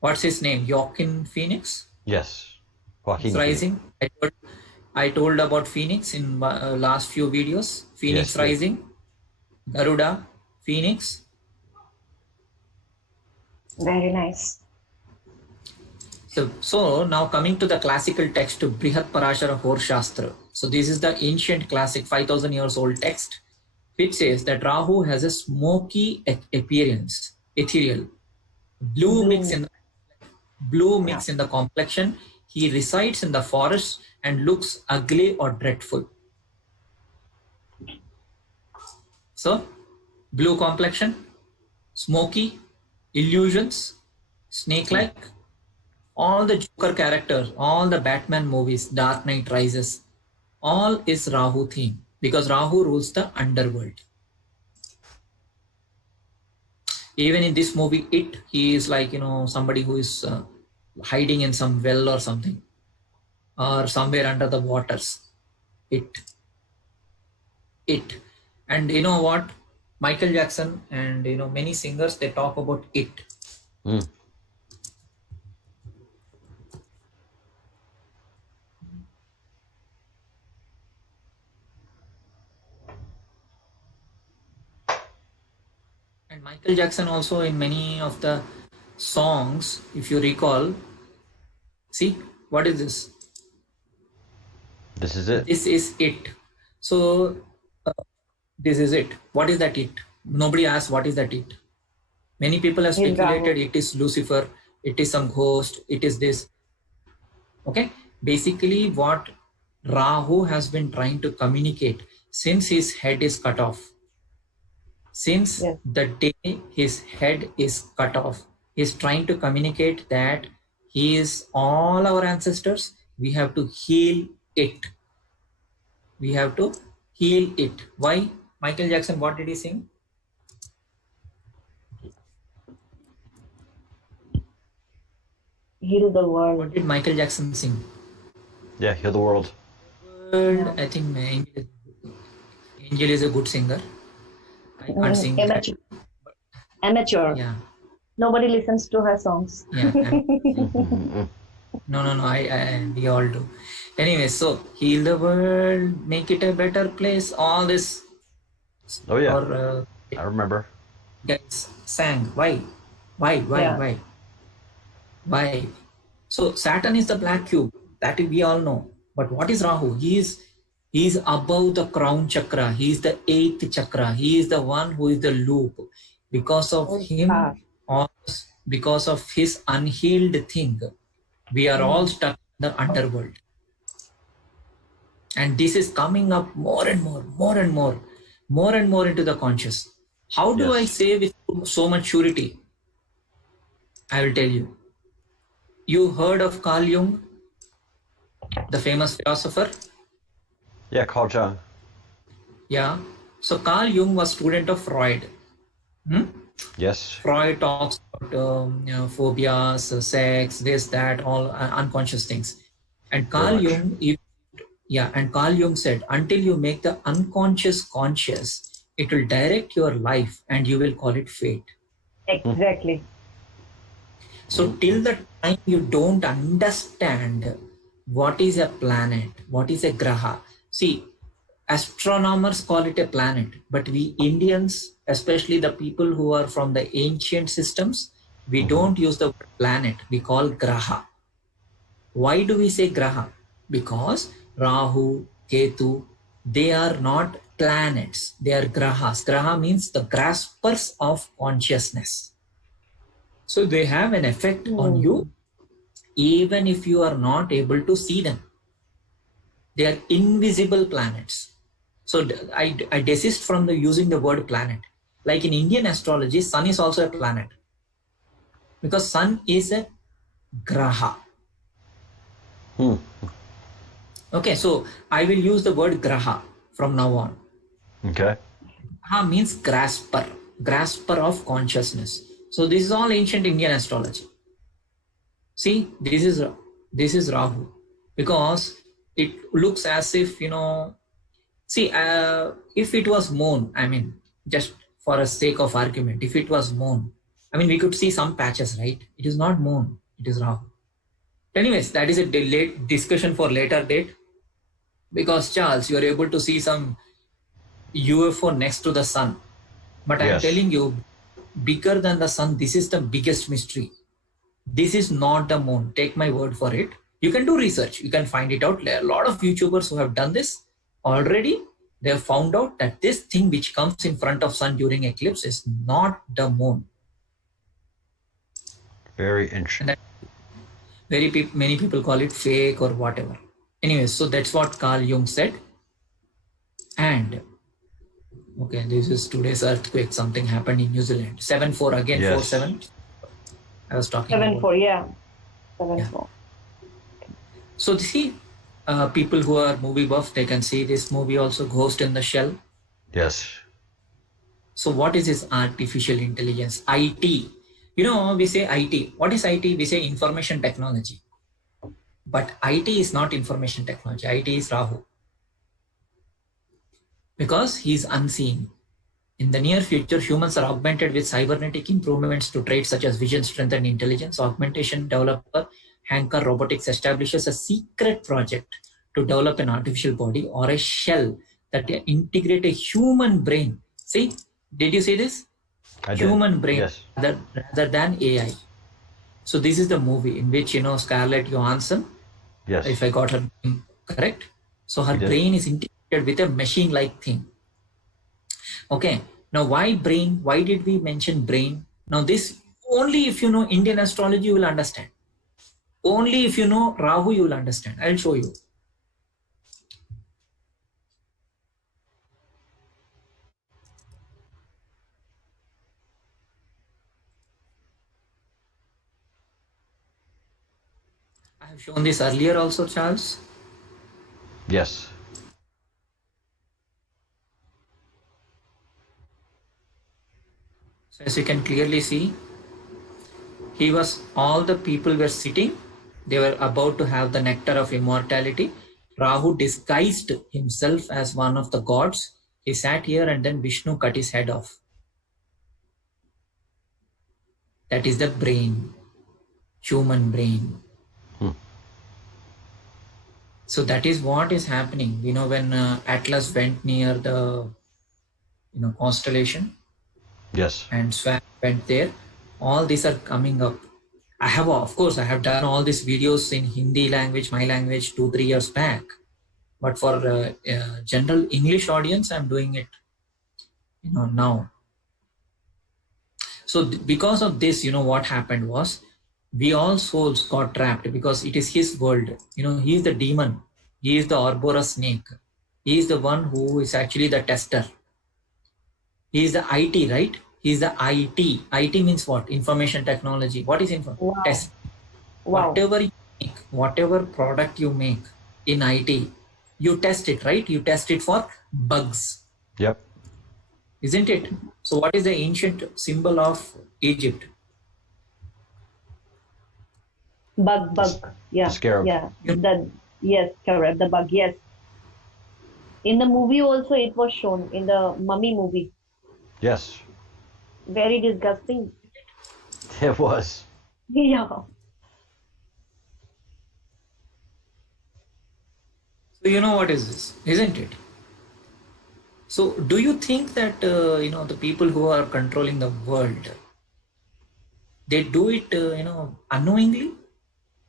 What's his name? Joaquin Phoenix? Yes. Joaquin Rising. I told about Phoenix in last few videos. Phoenix Yes, Rising. Garuda. Phoenix. Very nice. So now coming to the classical text, Brihat Parashara Hor Shastra. So this is the ancient classic 5000 years old text, which says that Rahu has a smoky appearance, ethereal, blue mix in the complexion. He resides in the forest and looks ugly or dreadful. So, blue complexion, smoky, illusions, snake-like, all the Joker characters, all the Batman movies, Dark Knight Rises, all is Rahu theme because Rahu rules the underworld. Even in this movie, he is like, somebody who is hiding in some well or something, or somewhere under the waters. It. And you know what? Michael Jackson and many singers, they talk about it. Mm. And Michael Jackson also in many of the songs, if you recall, see, what is this? This is it. This is it. So this is it. What is that it? Nobody asks what is that it. Many people have speculated it is Lucifer, it is some ghost, it is this. Okay. Basically what Rahu has been trying to communicate since his head is cut off. Since the day his head is cut off, he is trying to communicate that he is all our ancestors. We have to heal it. We have to heal it. Why? Michael Jackson, what did he sing? Heal the world. What did Michael Jackson sing? Yeah, heal the world. I think Angel is a good singer. I can't sing Amateur. that. Amateur. Yeah. Nobody listens to her songs. Yeah. No. We all do. Anyway, so heal the world, make it a better place. All this. Oh yeah. Or, I remember. Guys sang. Why? Why? So Saturn is the black cube. That we all know. But what is Rahu? He is above the crown chakra. He is the 8th chakra. He is the one who is the loop. Because of him, or because of his unhealed thing, we are all stuck in the underworld. And this is coming up more and more into the conscious. How do I say with so much surety? I will tell you. You heard of Carl Jung, the famous philosopher? Yeah, Carl Jung. Yeah. So Carl Jung was student of Freud. Yes. Freud talks about phobias, sex, this, that, all unconscious things. And Carl Jung, Carl Jung said, until you make the unconscious conscious, it will direct your life and you will call it fate. Exactly. So till the time you don't understand what is a planet, what is a graha. See, astronomers call it a planet, but we Indians, especially the people who are from the ancient systems, we don't use the word planet, we call graha. Why do we say graha? Because Rahu, Ketu, they are not planets, they are grahas. Graha means the graspers of consciousness. So they have an effect on you even if you are not able to see them. They are invisible planets. So I desist from using the word planet. Like in Indian astrology, Sun is also a planet. Because Sun is a graha. Okay, so I will use the word graha from now on. Okay. Graha means grasper of consciousness. So this is all ancient Indian astrology. See, this is Rahu, because it looks as if, see, if it was moon, I mean, just for a sake of argument, if it was moon, I mean, we could see some patches, right? It is not moon, it is Rahu. Anyways, that is a delayed discussion for later date, because Charles, you are able to see some UFO next to the sun. But I am telling you, bigger than the sun, this is the biggest mystery. This is not the moon. Take my word for it. You can do research. You can find it out. There are a lot of YouTubers who have done this already. They have found out that this thing which comes in front of sun during eclipse is not the moon. Very interesting. Many people call it fake or whatever. Anyway, so that's what Carl Jung said. And Okay, this is today's earthquake. Something happened in New Zealand. 7-4 again, Yes. 4-7. I was talking 7-4, about. yeah. 7-4. So see, people who are movie buff, they can see this movie also, Ghost in the Shell. Yes. So what is this artificial intelligence? IT. You know, we say IT. What is IT? We say information technology. But IT is not information technology. IT is Rahu. Because he is unseen. In the near future, humans are augmented with cybernetic improvements to traits such as vision, strength, and intelligence. Augmentation developer Hanker Robotics establishes a secret project to develop an artificial body or a shell that integrate a human brain. See, did you see this? I did. Human brain Yes. rather than AI. So this is the movie in which, you know, Scarlett Johansson, Yes. if I got her name correct, so her You did. brain is integrated with a machine-like thing. Okay, now why brain? Why did we mention brain? Now this, only if you know Indian astrology you will understand. Only if you know Rahu you will understand. I'll show you. I have shown this earlier also, Charles. Yes. So as you can clearly see, all the people were sitting, they were about to have the nectar of immortality. Rahu disguised himself as one of the gods. He sat here and then Vishnu cut his head off. That is the brain, human brain. So that is what is happening. You know, when Atlas went near the, you know, constellation. Yes. And Swan went there, all these are coming up. I have done all these videos in Hindi language, my language, 2-3 years back. But for general English audience, I'm doing it, you know, now. So because of this, you know, what happened was, we all souls got trapped because it is his world. You know, he is the demon. He is the Ouroboros snake. He is the one who is actually the tester. He is the IT, right? He is the IT. IT means what? Information technology. What is information? Wow. Test. Wow. Whatever you make, whatever product you make in IT, you test it, right? You test it for bugs. Yep. Isn't it? So what is the ancient symbol of Egypt? Bug. Yeah. The scarab. Yeah. Yes, correct. The bug, yes. In the movie also it was shown, in the Mummy movie. Yes. Very disgusting. It was. Yeah. So you know what is this, isn't it? So do you think that, you know, the people who are controlling the world, they do it, you know, unknowingly?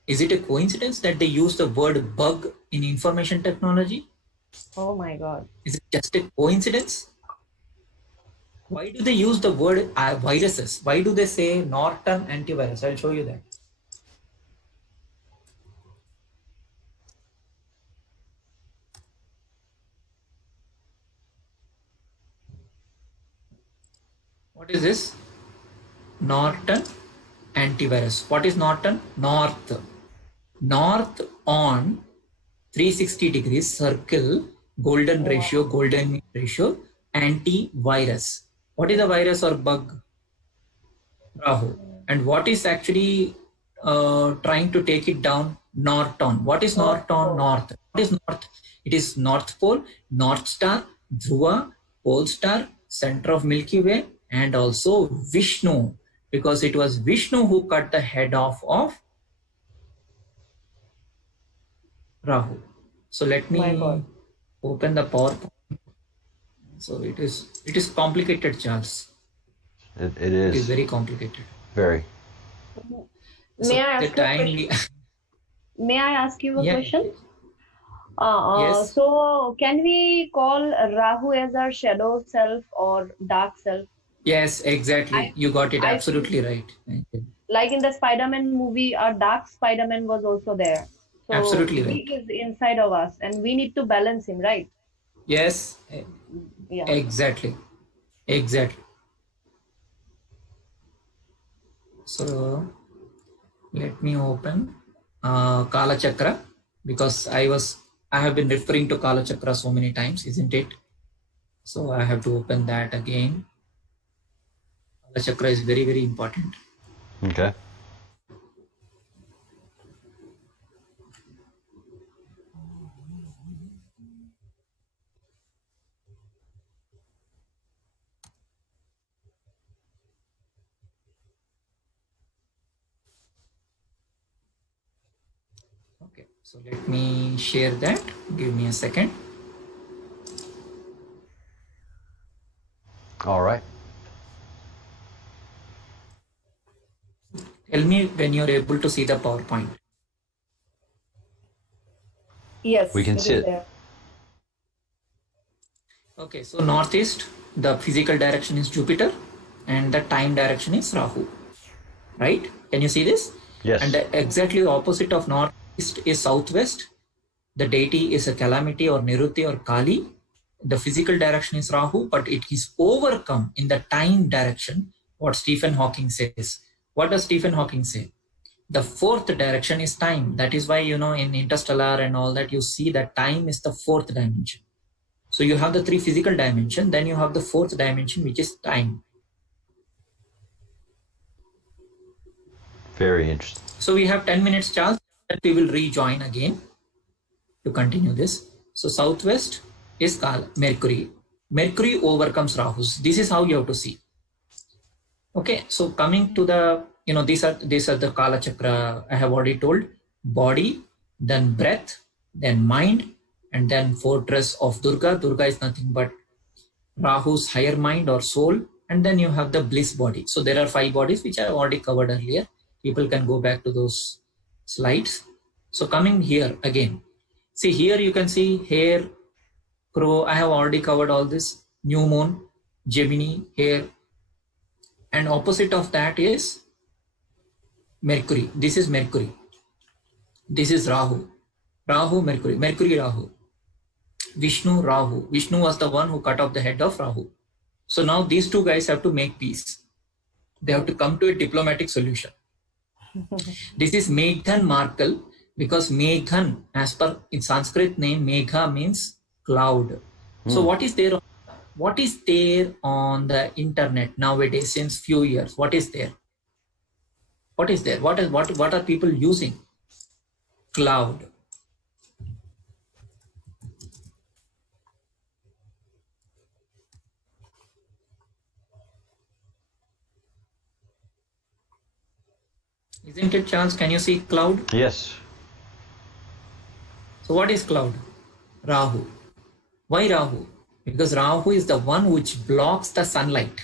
Is it a coincidence that they use the word bug in information technology? Oh my God. Is it just a coincidence? Why do they use the word viruses? Why do they say Norton antivirus? I'll show you that. What is this? Norton antivirus. What is Norton? North. North on 360 degrees circle, golden ratio, antivirus. What is a virus or bug? Rahu. And what is actually trying to take it down? Norton. What is Norton? North. What is North? It is North Pole, North Star, Dhruva, Pole Star, center of Milky Way, and also Vishnu, because it was Vishnu who cut the head off of Rahu. So let me open the PowerPoint. So it is complicated, Charles. It is. It is very complicated. Very. May I ask you a question? Yes. So can we call Rahu as our shadow self or dark self? Yes, exactly. You got it absolutely right. Like in the Spider-Man movie, our dark Spider-Man was also there. So absolutely right. He is inside of us and we need to balance him, right? Yes, Yeah. exactly. So let me open Kala Chakra, because I have been referring to Kala Chakra so many times, isn't it? So I have to open that again. Kala Chakra is very, very important. Okay. Okay, so let me share that. Give me a second. All right. Tell me when you're able to see the PowerPoint. We Yes, can it see is it. there. Okay, so northeast, the physical direction is Jupiter and the time direction is Rahu. Right? Can you see this? Yes. And the exactly opposite of northeast is southwest. The deity is a calamity or Niruti or Kali. The physical direction is Rahu, but it is overcome in the time direction, what Stephen Hawking says. What does Stephen Hawking say? The fourth direction is time. That is why, in Interstellar and all that, you see that time is the fourth dimension. So you have the three physical dimension, then you have the fourth dimension, which is time. Very interesting. So we have 10 minutes, Charles, that we will rejoin again to continue this. So southwest is Mercury. Mercury overcomes Rahus. This is how you have to see. Okay, so coming to the, these are the Kala Chakra. I have already told: body, then breath, then mind, and then fortress of Durga. Durga is nothing but Rahu's higher mind or soul, and then you have the bliss body. So there are 5 bodies which I have already covered earlier. People can go back to those slides. So coming here again, see here you can see hair, crow. I have already covered all this. New moon, Gemini, hair, and opposite of that is Mercury. This is Mercury. This is Rahu. Rahu, Mercury. Mercury, Rahu. Vishnu, Rahu. Vishnu was the one who cut off the head of Rahu. So now these two guys have to make peace. They have to come to a diplomatic solution. This is Meghan Markle, because Meghan, as per in Sanskrit name, Megha means cloud. So what is there on the internet nowadays since few years? What is there? What are people using? Cloud. Isn't it, Charles? Can you see cloud? Yes. So what is cloud? Rahu. Why Rahu? Because Rahu is the one which blocks the sunlight.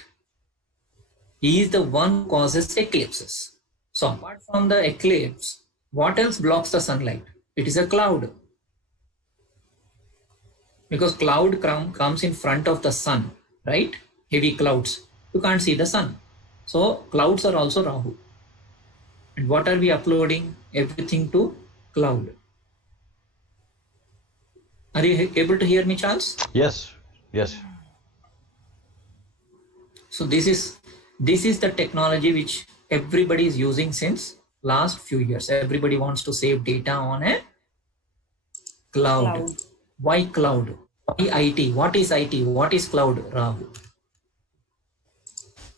He is the one who causes eclipses. So apart from the eclipse, what else blocks the sunlight? It is a cloud. Because cloud comes in front of the sun, right? Heavy clouds. You can't see the sun. So clouds are also Rahu. And what are we uploading? Everything to cloud. Are you able to hear me, Charles? Yes. Yes. So this is the technology which everybody is using since last few years. Everybody wants to save data on a cloud. Why cloud? Why IT? What is IT? What is cloud? Rahu.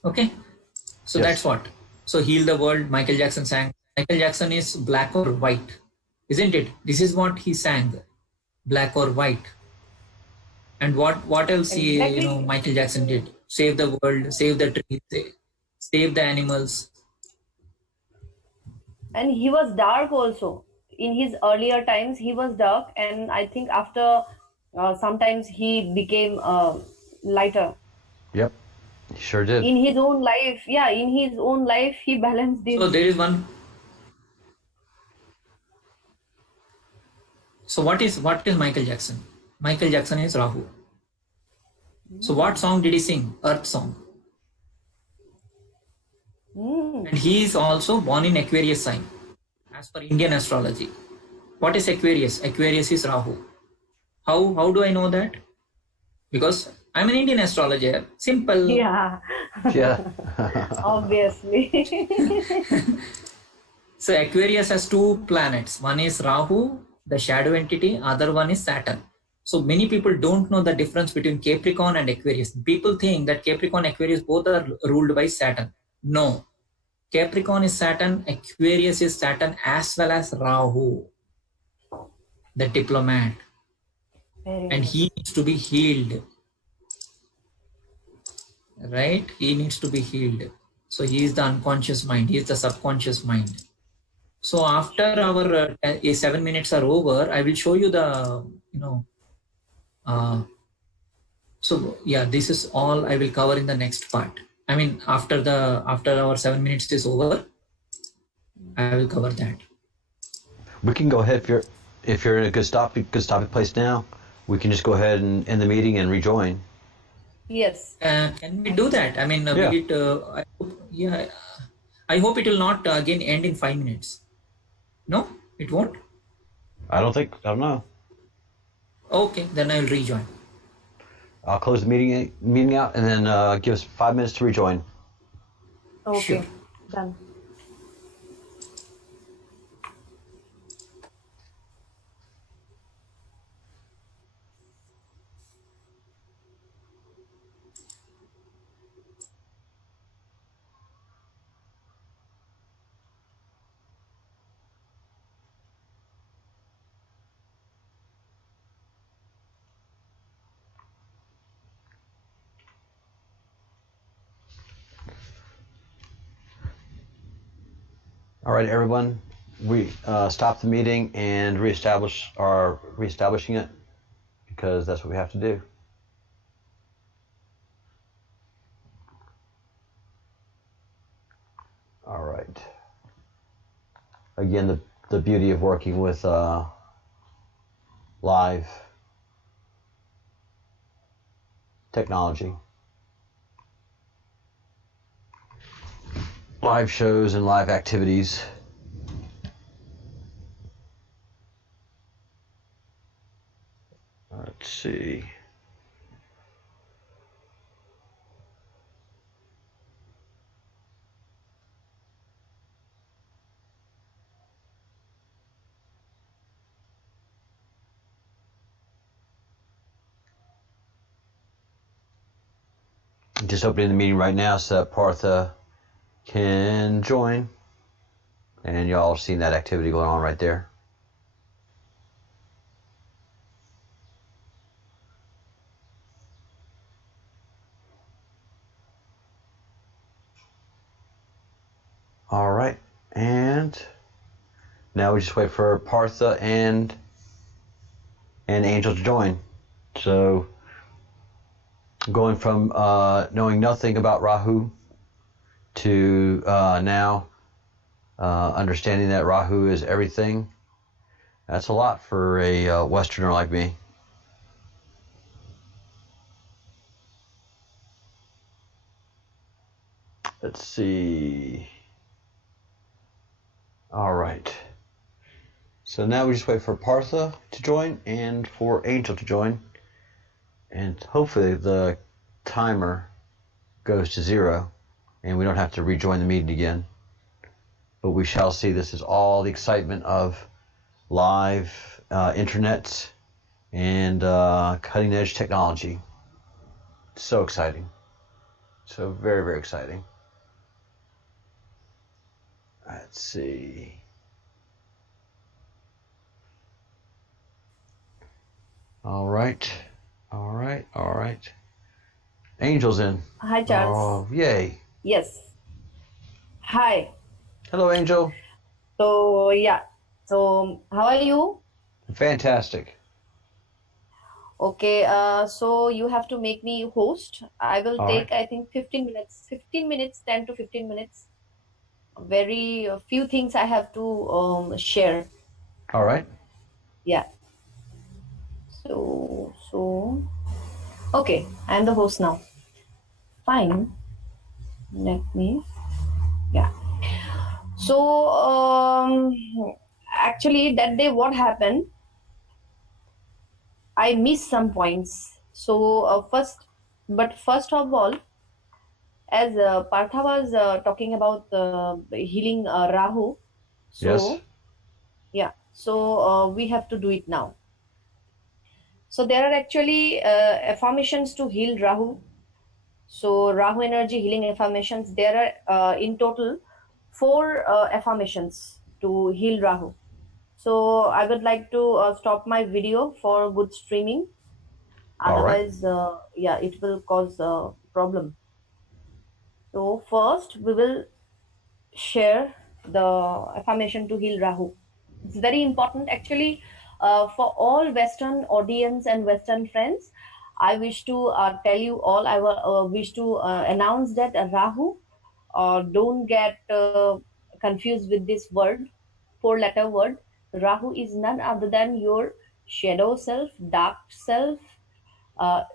Okay. So Yes. that's what. So heal the world, Michael Jackson sang. Michael Jackson is black or white, isn't it? This is what he sang, black or white. And what else Exactly. Michael Jackson did? Save the world, save the trees, save the animals. And he was dark also. In his earlier times, he was dark, and I think after sometimes he became lighter. Yep. He sure did. In his own life, he balanced this. So there is one. So what is Michael Jackson? Michael Jackson is Rahu. So what song did he sing? Earth song. And he is also born in Aquarius sign, as per Indian astrology. What is Aquarius? Aquarius is Rahu. How do I know that? because I'm an Indian astrologer. Simple. Yeah, Yeah. obviously. So Aquarius has two planets. One is Rahu, the shadow entity. Other one is Saturn. So many people don't know the difference between Capricorn and Aquarius. People think that Capricorn, Aquarius both are ruled by Saturn. No. Capricorn is Saturn, Aquarius is Saturn, as well as Rahu, the diplomat. Very And nice. he needs to be healed. Right? He needs to be healed. So he is the unconscious mind. He is the subconscious mind. So after our 7 minutes are over, I will show you the, so yeah, this is all I will cover in the next part. I mean, after our 7 minutes is over, I will cover that. We can go ahead if you're in a good stopping place now. We can just go ahead and end the meeting and rejoin. Yes. Can we do that? I mean, Yeah. I hope it will not again end in 5 minutes. No, it won't. I don't know. Okay, then I will rejoin. I'll close the meeting out and then give us 5 minutes to rejoin. Okay. Sure. Done. All right, everyone. We stop the meeting and reestablishing it because that's what we have to do. All right. Again, the beauty of working with live technology, live shows and live activities. Let's see. Just opening the meeting right now so that Partha can join. And y'all have seen that activity going on right there. All right, and now we just wait for Partha and Angel to join. So going from knowing nothing about Rahu to now understanding that Rahu is everything. That's a lot for a Westerner like me. Let's see. All right. So now we just wait for Partha to join and for Angel to join. And hopefully the timer goes to 0 and we don't have to rejoin the meeting again. But we shall see. This is all the excitement of live internet and cutting edge technology. So exciting. So very, very exciting. Let's see. All right. Angel's in. Hi, Charles. Oh, yay. Yes. Hi. Hello, Angel. So, yeah. So, how are you? Fantastic. Okay. So you have to make me host. I will All take, right. I think, 15 minutes. 15 minutes, 10 to 15 minutes. Very few things I have to share. All right. Yeah. So, okay. I am the host now. Fine. Let me, yeah. So, actually, that day, what happened? I missed some points. So first of all, as Partha was talking about healing Rahu, Yes. so yeah, so we have to do it now. So there are actually affirmations to heal Rahu. So Rahu energy healing affirmations. There are in total 4 affirmations to heal Rahu. So I would like to stop my video for good streaming. All right. Otherwise, yeah, it will cause a problem. So first, we will share the affirmation to heal Rahu. It's very important actually for all Western audience and Western friends. I wish to tell you all, I wish to announce that Rahu, don't get confused with this word, 4 letter word. Rahu is none other than your shadow self, dark self.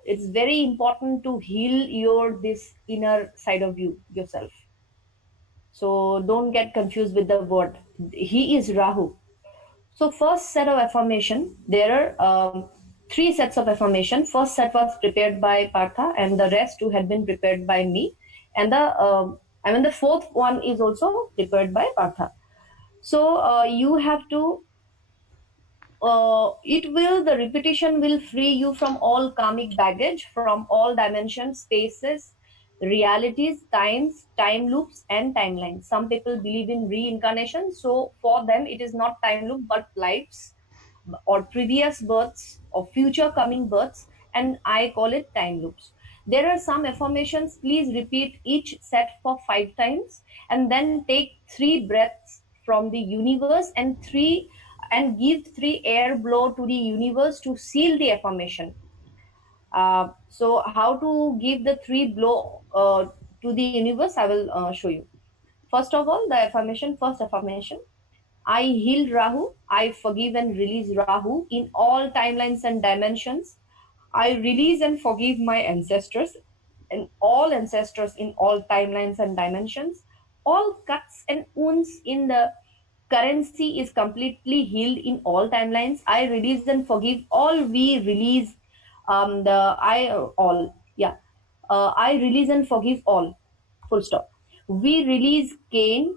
It's very important to heal your this inner side of you yourself. So don't get confused with the word. He is Rahu. So first set of affirmation, there are 3 sets of affirmation. First set was prepared by Partha, and the rest 2 had been prepared by me. And the fourth one is also prepared by Partha. So you have to the repetition will free you from all karmic baggage, from all dimensions, spaces, realities, times, time loops, and timelines. Some people believe in reincarnation, so for them it is not time loop but lives or previous births or future coming births, and I call it time loops. There are some affirmations. Please repeat each set for 5 times, and then take 3 breaths from the universe and give 3 air blow to the universe to seal the affirmation. So how to give the 3 blow to the universe, I will show you. First of all, the affirmation, first affirmation: I heal Rahu. I forgive and release Rahu in all timelines and dimensions. I release and forgive my ancestors and all ancestors in all timelines and dimensions. All cuts and wounds in the currency is completely healed in all timelines. I release and forgive all. We release the I all. Yeah. I release and forgive all. Full stop. We release gain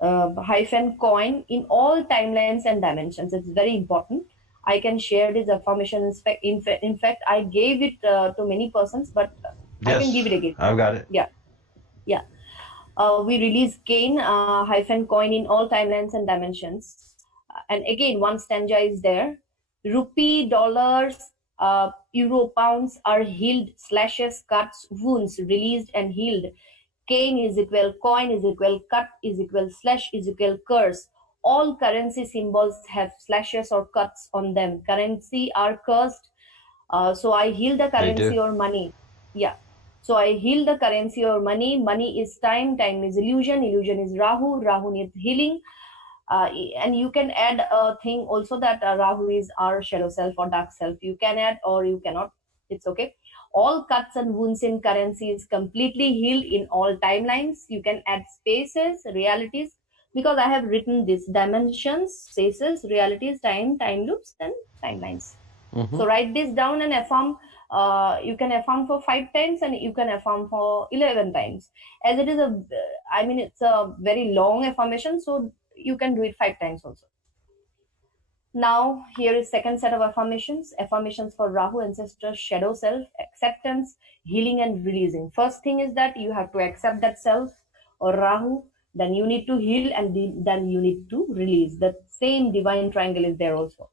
hyphen coin in all timelines and dimensions. It's very important. I can share this affirmation. In fact, I gave it to many persons, but I can give Yes. it again. I've got it. Yeah, yeah. We release gain hyphen coin in all timelines and dimensions. And again, one stanza is there. Rupee, dollars, euro, pounds are healed, slashes, cuts, wounds, released and healed. Gain is equal, coin is equal, cut is equal, slash is equal, curse. All currency symbols have slashes or cuts on them. Currency are cursed. So I heal the They currency do. or money. Yeah. So I heal the currency or money. Money is time. Time is illusion. Illusion is Rahu. Rahu needs healing. And you can add a thing also that Rahu is our shadow self or dark self. You can add or you cannot. It's okay. All cuts and wounds in currency is completely healed in all timelines. You can add spaces, realities, because I have written this: dimensions, spaces, realities, time loops, then timelines. Mm-hmm. So write this down and affirm. You can affirm for 5 times and you can affirm for 11 times. As it is it's a very long affirmation, so you can do it 5 times also. Now here is second set of affirmations. Affirmations for Rahu, ancestors, shadow self, acceptance, healing and releasing. First thing is that you have to accept that self or Rahu, then you need to heal, and then you need to release. The same divine triangle is there also.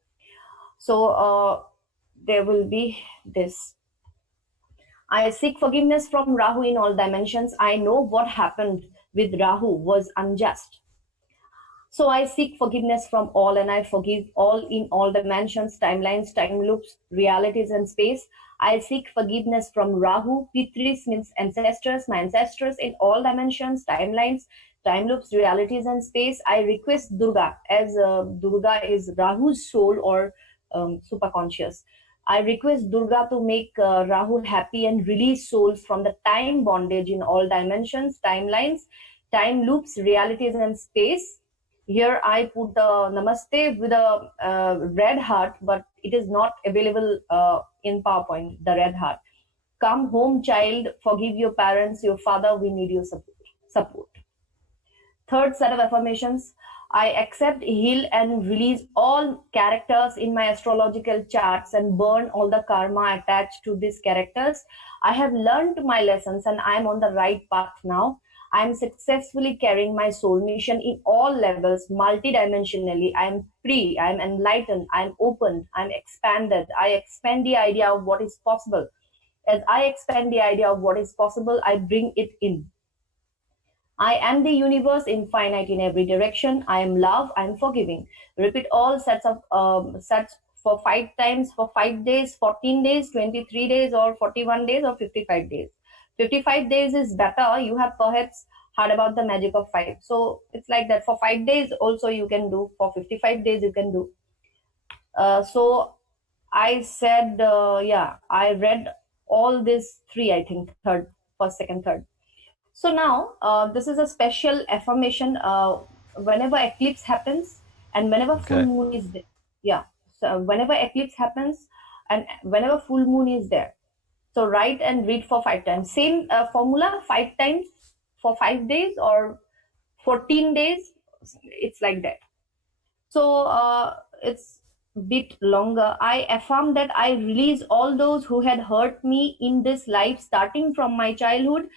So there will be this. I seek forgiveness from Rahu in all dimensions. I know what happened with Rahu was unjust. So I seek forgiveness from all, and I forgive all in all dimensions, timelines, time loops, realities, and space. I seek forgiveness from Rahu. Pitris means ancestors, my ancestors in all dimensions, timelines, time loops, realities, and space. I request Durga, as Durga is Rahu's soul or superconscious. I request Durga to make Rahu happy and release souls from the time bondage in all dimensions, timelines, time loops, realities, and space. Here I put the namaste with a red heart, but it is not available in PowerPoint, the red heart. Come home, child, forgive your parents, your father, we need your support. Third set of affirmations: I accept, heal, and release all characters in my astrological charts and burn all the karma attached to these characters. I have learned my lessons and I am on the right path now. I am successfully carrying my soul mission in all levels, multidimensionally. I am free, I am enlightened, I am open, I am expanded. I expand the idea of what is possible. As I expand the idea of what is possible, I bring it in. I am the universe, infinite in every direction. I am love. I am forgiving. Repeat all sets for 5 times for 5 days, 14 days, 23 days, or 41 days, or 55 days. 55 days is better. You have perhaps heard about the magic of 5. So it's like that. For 5 days also you can do. For 55 days you can do. So I said, yeah, I read all these 3, I think, third, first, second, third. So now this is a special affirmation whenever eclipse happens and whenever full moon is there. Yeah. So whenever eclipse happens and whenever full moon is there. So write and read for 5 times. Same formula, 5 times for 5 days or 14 days. It's like that. So it's bit longer. I affirm that I release all those who had hurt me in this life starting from my childhood.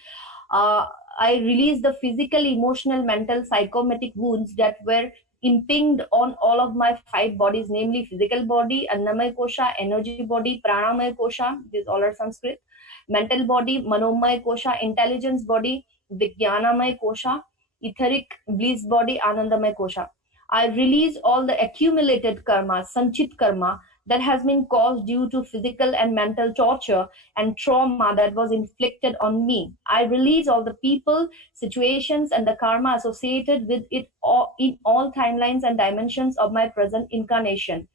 I release the physical, emotional, mental, psychosomatic wounds that were impinged on all of my 5 bodies, namely physical body, Annamaya Kosha, energy body, Pranamaya Kosha, these all are Sanskrit, mental body, Manomaya Kosha, intelligence body, Vijnanamaya Kosha, etheric bliss body, Anandamaya Kosha. I release all the accumulated karma, Sanchit karma, that has been caused due to physical and mental torture and trauma that was inflicted on me. I release all the people, situations, and the karma associated with it all, in all timelines and dimensions of my present incarnation.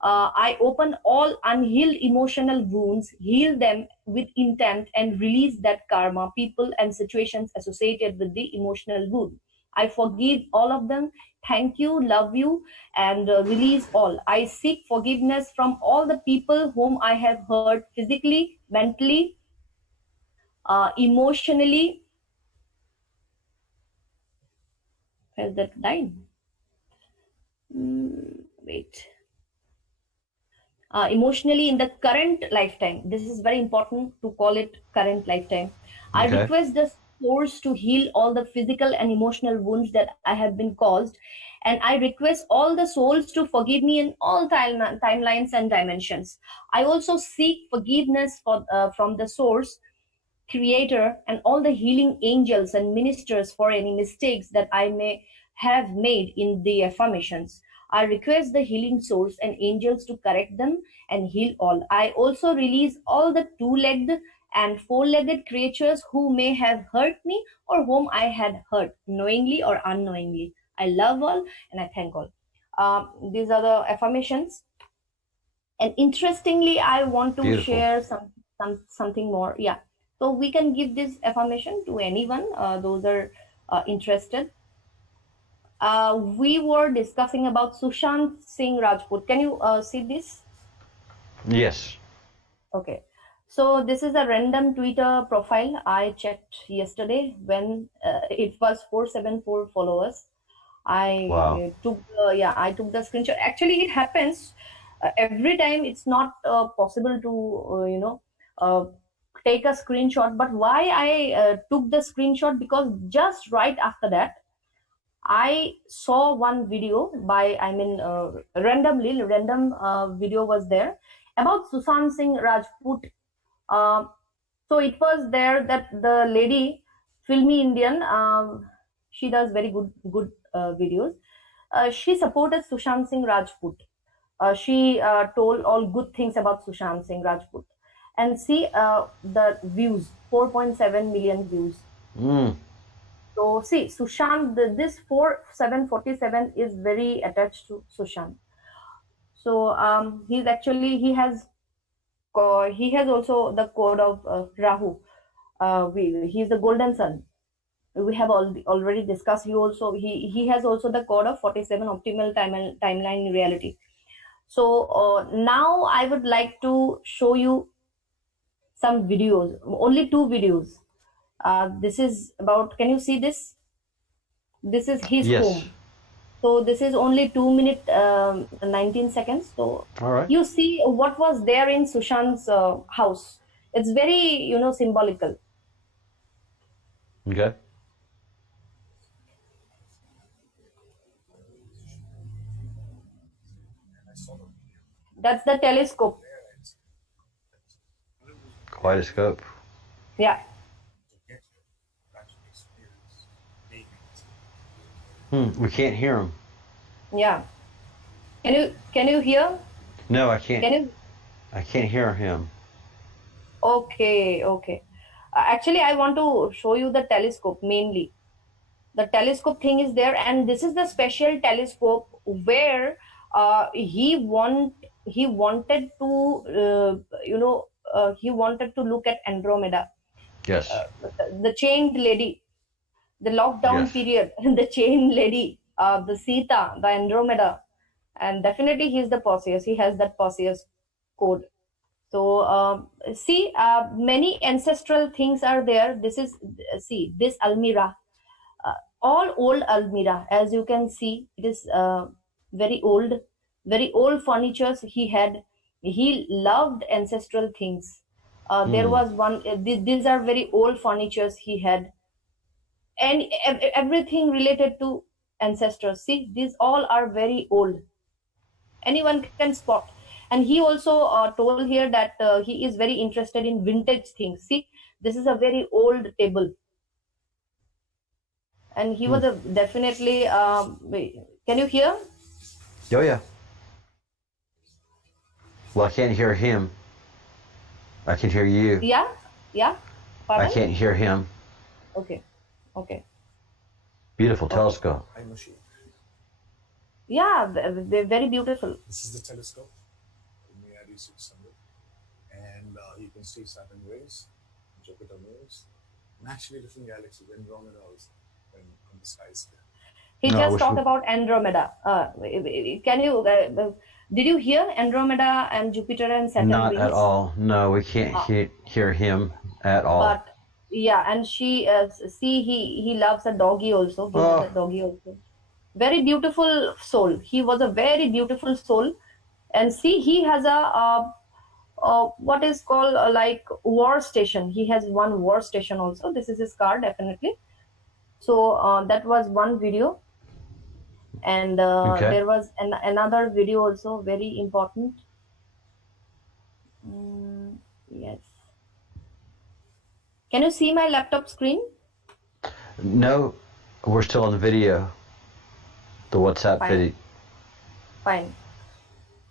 I open all unhealed emotional wounds, heal them with intent, and release that karma, people, and situations associated with the emotional wound. I forgive all of them. Thank you, love you, and release all. I seek forgiveness from all the people whom I have hurt physically, mentally, emotionally. Where's that line? Wait. Emotionally in the current lifetime. This is very important to call it current lifetime. I request the source to heal all the physical and emotional wounds that I have been caused, and I request all the souls to forgive me in all timelines and dimensions. I also seek forgiveness from the source, creator, and all the healing angels and ministers for any mistakes that I may have made in the affirmations. I request the healing source and angels to correct them and heal all. I also release all the 2-legged and 4-legged creatures who may have hurt me or whom I had hurt, knowingly or unknowingly. I love all and I thank all. These are the affirmations. And interestingly, I want to share something more. Yeah. So we can give this affirmation to anyone. Those are interested. We were discussing about Sushant Singh Rajput. Can you see this? Yes. Okay. So this is a random Twitter profile. I checked yesterday when it was 474 followers. I took the screenshot. Actually, it happens every time. It's not possible to take a screenshot. But why I took the screenshot, because just right after that, I saw one video by, random video was there about Sushant Singh Rajput. So it was there that the lady, filmy Indian, she does very good videos. She supported Sushant Singh Rajput. She told all good things about Sushant Singh Rajput. And see the views, 4.7 million views. So see, Sushant, this 4747 is very attached to Sushant. So he has also the code of Rahu. He's the golden sun. we have already discussed. He has also the code of 47 optimal timeline reality. So now I would like to show you some videos, only two videos. This is about, can you see this? This is his Yes. home. So this is only 2 minute 19 seconds. So All right. you see what was there in Sushant's house. It's very, symbolical. Okay. That's the telescope. Quite a scope. Yeah. We can't hear him. Yeah. Can you hear? No, I can't. Can you? I can't hear him. Okay, okay. Actually, I want to show you the telescope mainly. The telescope thing is there, and this is the special telescope where he wanted to he wanted to look at Andromeda, Yes. the chained lady, the lockdown Yes. period, the chained lady, the Sita, the Andromeda, and definitely he's the Perseus. He has that Perseus code. So see, many ancestral things are there. This is, see, this almirah, all old almirah. As you can see, it is very old furnitures he had. He loved ancestral things. There was one. These are very old furnitures he had, and everything related to ancestors. See, these all are very old. Anyone can spot. And he also told here that he is very interested in vintage things. See, this is a very old table, and he was a definitely wait, can you hear? Oh yeah. Well, I can't hear him. I can hear you. Yeah. Pardon? I can't hear him. Okay. Beautiful telescope. Time machine. Yeah, they're very beautiful. This is the telescope, the MIAD 600, and you can see Saturn rings, Jupiter moons, and actually different galaxies, Andromeda also, when the sky is clear. He No, I just wish talked we- about Andromeda. Can you did you hear Andromeda and Jupiter and Saturn Not rings? at all. No, we can't hear him at all. But yeah, and she see, he loves a doggy also. He has a doggy also. Very beautiful soul. He was a very beautiful soul. And see, he has a what is called like war station. He has one war station also. This is his car, definitely. So that was one video, and Okay. there was another video also, very important. Yes. Can you see my laptop screen? No, we're still on the video. The WhatsApp Fine. video. Fine.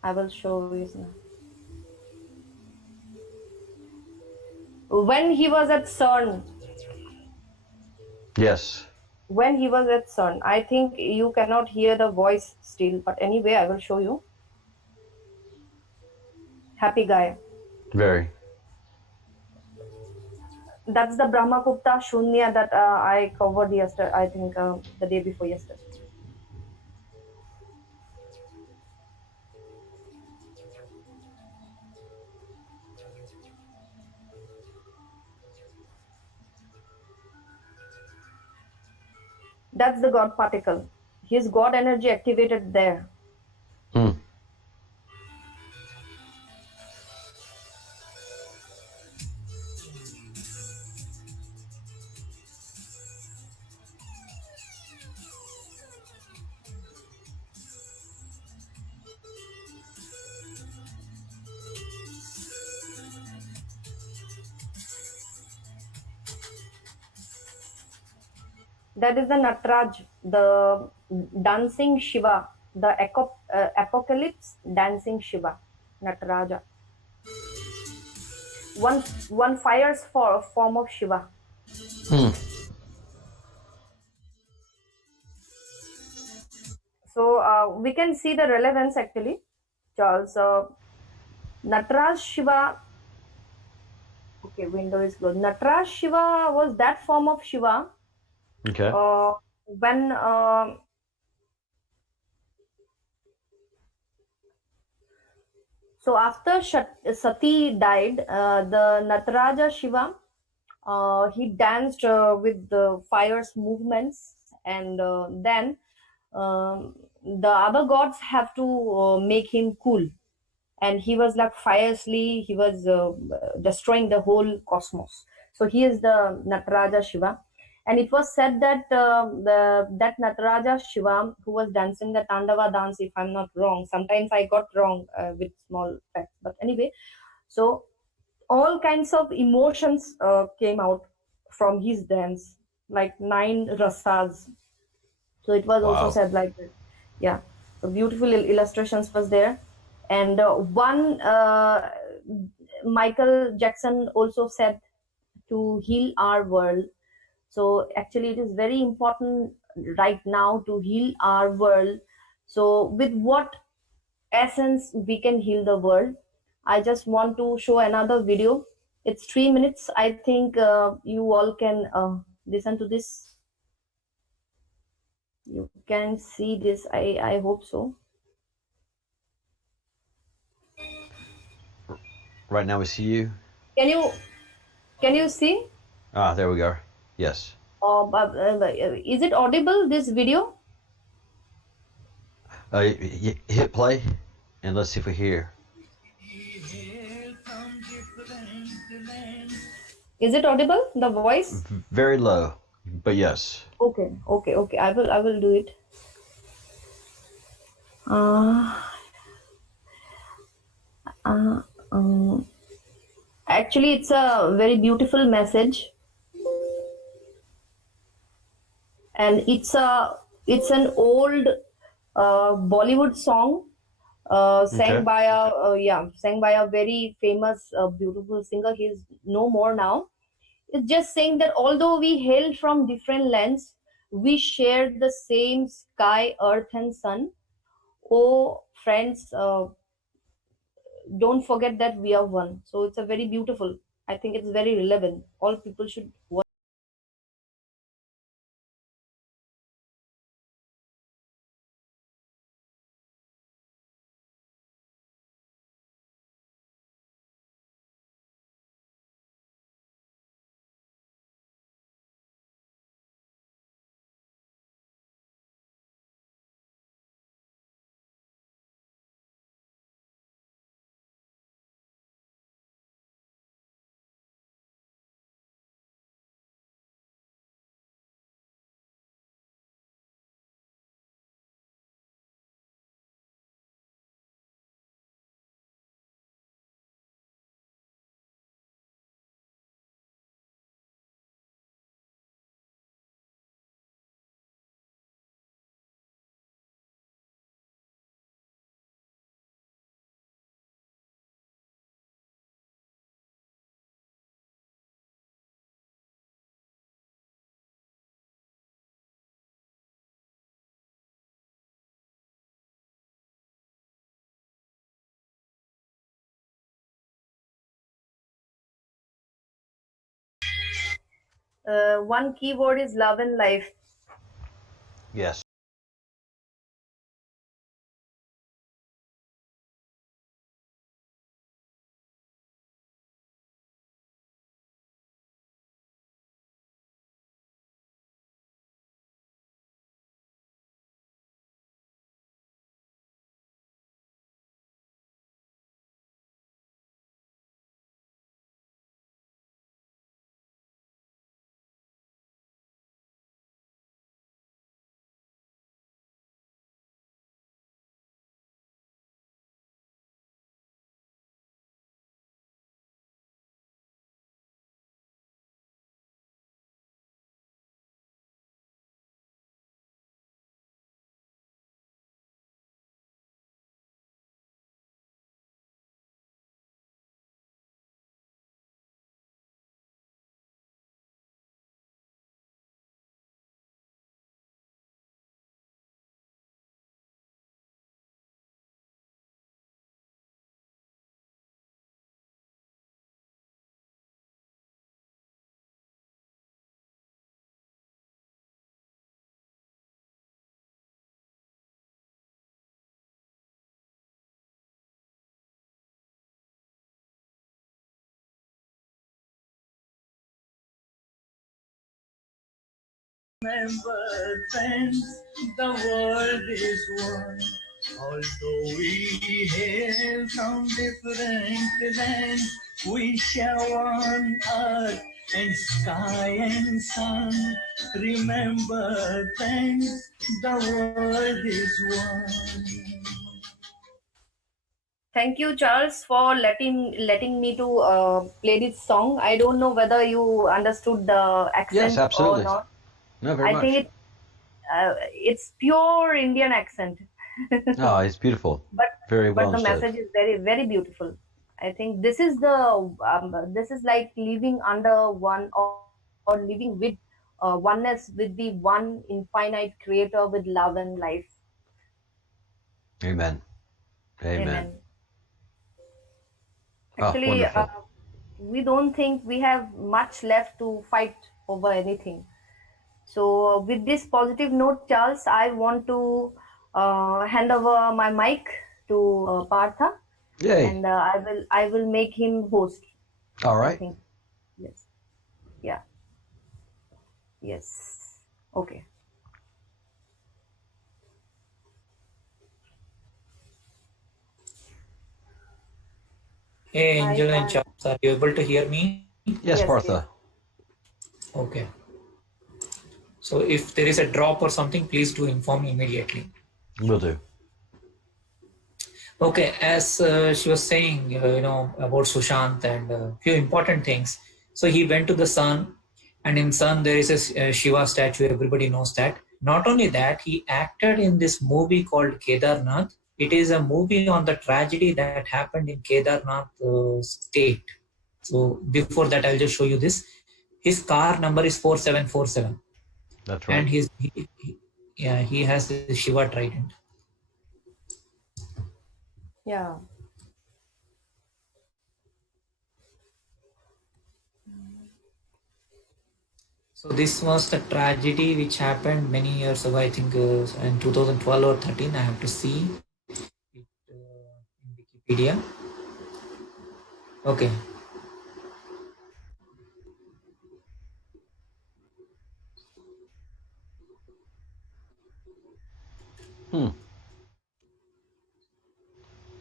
I will show you now. When he was at CERN, Yes. when he was at CERN, I think you cannot hear the voice still, but anyway, I will show you. Happy guy. Very. That's the Brahmagupta Shunya that I covered yesterday, I think the day before yesterday. That's the God particle. His God energy activated there. Hmm. That is the Nataraj, the dancing Shiva, the apocalypse dancing Shiva, Nataraja. One fire's form of Shiva. So we can see the relevance actually, Charles. Nataraj Shiva. Okay, window is closed. Nataraj Shiva was that form of Shiva Okay. When so after Sati died, the Nataraja Shiva, he danced with the fire's movements, and then the other gods have to make him cool, and he was like fiercely, he was destroying the whole cosmos. So he is the Nataraja Shiva, and it was said that that Nataraja Shiva who was dancing the Tandava dance, if I'm not wrong, sometimes I got wrong with small facts, but anyway, so all kinds of emotions came out from his dance, like 9 rasas. So it was also Wow. said like that. Yeah, so beautiful illustrations was there, and one Michael Jackson also said to heal our world. So actually, it is very important right now to heal our world. So with what essence we can heal the world? I just want to show another video. It's 3 minutes. I think you all can listen to this. You can see this. I hope so. Right now we see you. Can you see? Ah, there we go. Yes. Is it audible, this video? Hit play, and let's see if we hear. Is it audible, the voice? Very low, but yes. Okay. I will do it. Uh, uh, um, Actually, it's a very beautiful message, and it's an old Bollywood song sang Okay. by a sang by a very famous beautiful singer. He's no more now. It's just saying that although we hail from different lands, we share the same sky, earth, and sun. Oh, friends, don't forget that we are one. So it's a very beautiful. I think it's very relevant. All people should watch. One keyword is love and life. Yes. Remember, friends, the world is one. Although we hail from different lands, we share one earth and sky and sun. Remember, friends, the world is one. Thank you, Charles, for letting me to play this song. I don't know whether you understood the Yes, accent or absolutely. not. No, very I much. think it's pure Indian accent. Oh, it's beautiful. but Very well but the understood. message is very very beautiful. I think this is the this is like living under one, or living with oneness with the one infinite creator with love and life. Amen. Amen. Amen. Oh, Actually, wonderful. we don't think we have much left to fight over anything. So, with this positive note, Charles, I want to hand over my mic to Partha, Yay. and I will make him host. All I right. think yes, yeah, yes, okay. Hey, Hi, Angel and hi. Charles, are you able to hear me? Yes, Yes, yes. Partha. Okay. So if there is a drop or something, please do inform me immediately. Will do. Okay, as she was saying, about Sushant and a few important things. So he went to the sun, and in sun there is a Shiva statue. Everybody knows that. Not only that, he acted in this movie called Kedarnath. It is a movie on the tragedy that happened in Kedarnath state. So before that, I'll just show you this. His car number is 4747, That's and right. he has the Shiva trident. Yeah. So this was the tragedy which happened many years ago. I think in 2012 or 13. I have to see it in Wikipedia. Okay.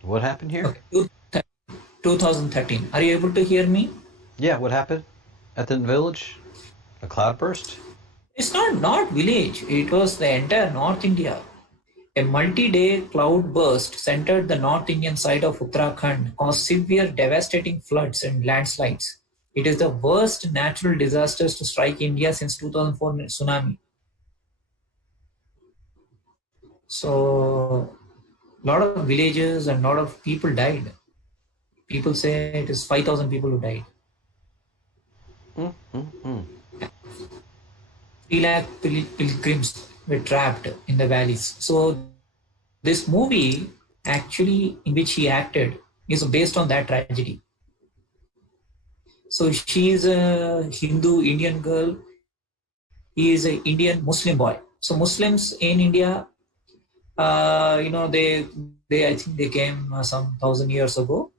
What happened here? Okay. 2013. Are you able to hear me? Yeah, what happened at the village? A cloudburst? It's not village. It was the entire North India. A multi-day cloud burst centered the North Indian side of Uttarakhand, caused severe devastating floods and landslides. It is the worst natural disasters to strike India since 2004 tsunami. So, a lot of villages and a lot of people died. People say it is 5,000 people who died. 3 lakh pilgrims were trapped in the valleys. So this movie, actually, in which he acted, is based on that tragedy. So she is a Hindu Indian girl. He is an Indian Muslim boy. So Muslims in India, they I think they came some 1,000 years ago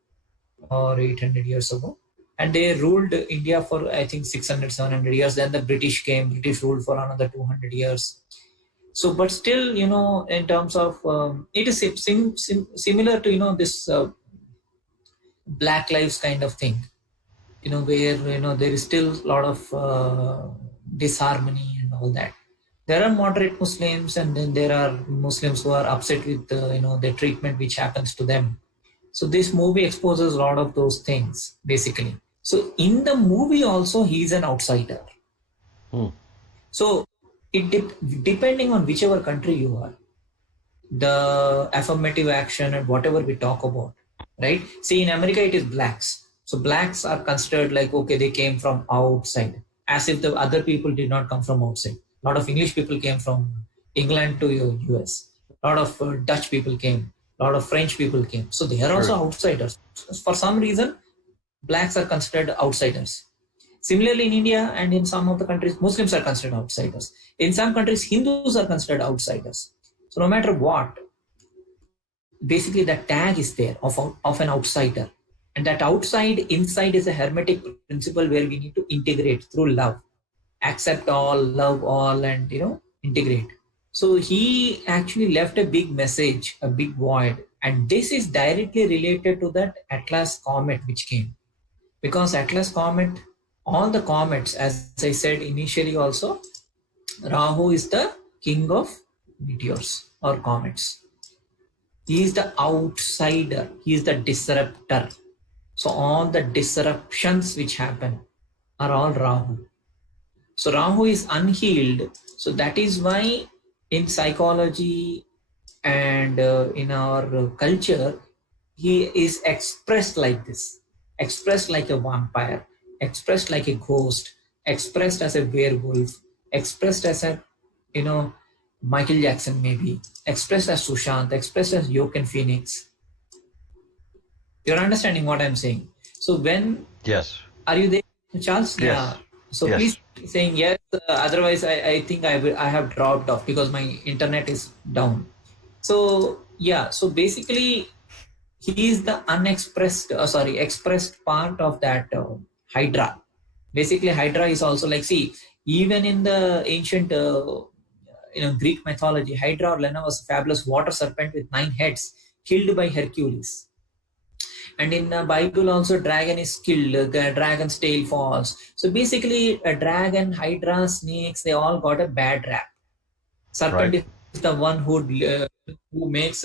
or 800 years ago, and they ruled India for I think 600, 700 years. Then the British came. British ruled for another 200 years. So, but still, in terms of it is similar to this Black Lives kind of thing. Where there is still a lot of disharmony and all that. There are moderate Muslims, and then there are Muslims who are upset with the treatment which happens to them. So this movie exposes a lot of those things, basically. So in the movie also, he is an outsider. So depending on whichever country you are, the affirmative action and whatever we talk about, right? See, in America, it is blacks. So blacks are considered like, okay, they came from outside, as if the other people did not come from outside. A lot of English people came from England to US. A lot of Dutch people came. A lot of French people came. So they are also outsiders. For some reason, blacks are considered outsiders. Similarly, in India and in some of the countries, Muslims are considered outsiders. In some countries, Hindus are considered outsiders. So no matter what, basically the tag is there of an outsider. And that outside inside is a hermetic principle where we need to integrate through love. accept all, love all, and integrate. So he actually left a big message, a big void, and this is directly related to that Atlas comet which came, because Atlas comet, all the comets, as I said initially also, Rahu is the king of meteors or comets. He is the outsider, he is the disruptor. So all the disruptions which happen are all Rahu. So Rahu is unhealed. So that is why in psychology and in our culture, he is expressed like this, expressed like a vampire, expressed like a ghost, expressed as a werewolf, expressed as a, Michael Jackson maybe, expressed as Sushant, expressed as Joaquin Phoenix. You're understanding what I'm saying? So when... Yes. Are you there, Charles? Yes. Yeah. So yes. Please saying yes. Otherwise, I think I have dropped off because my internet is down. So yeah. So basically, he is the expressed part of that Hydra. Basically, Hydra is also like, see, even in the ancient Greek mythology, Hydra or Lena was a fabulous water serpent with 9 heads, killed by Hercules. And in the Bible also, dragon is killed, the dragon's tail falls. So basically, a dragon, hydra, snakes, they all got a bad rap. Serpent Right. is the one who makes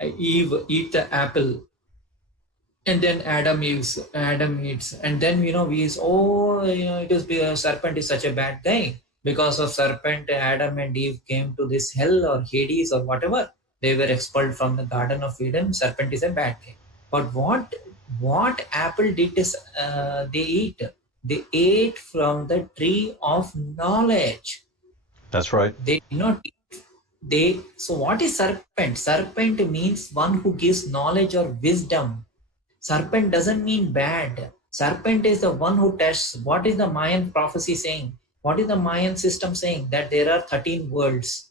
Eve eat the apple, and then Adam eats, and then it was serpent is such a bad guy. Because of serpent, Adam and Eve came to this hell or Hades or whatever. They were expelled from the Garden of Eden. Serpent is a bad guy. But what apple did is they eat? They ate from the tree of knowledge. That's right. They did not eat. So what is serpent? Serpent means one who gives knowledge or wisdom. Serpent doesn't mean bad. Serpent is the one who tests. What is the Mayan prophecy saying? What is the Mayan system saying? That there are 13 worlds,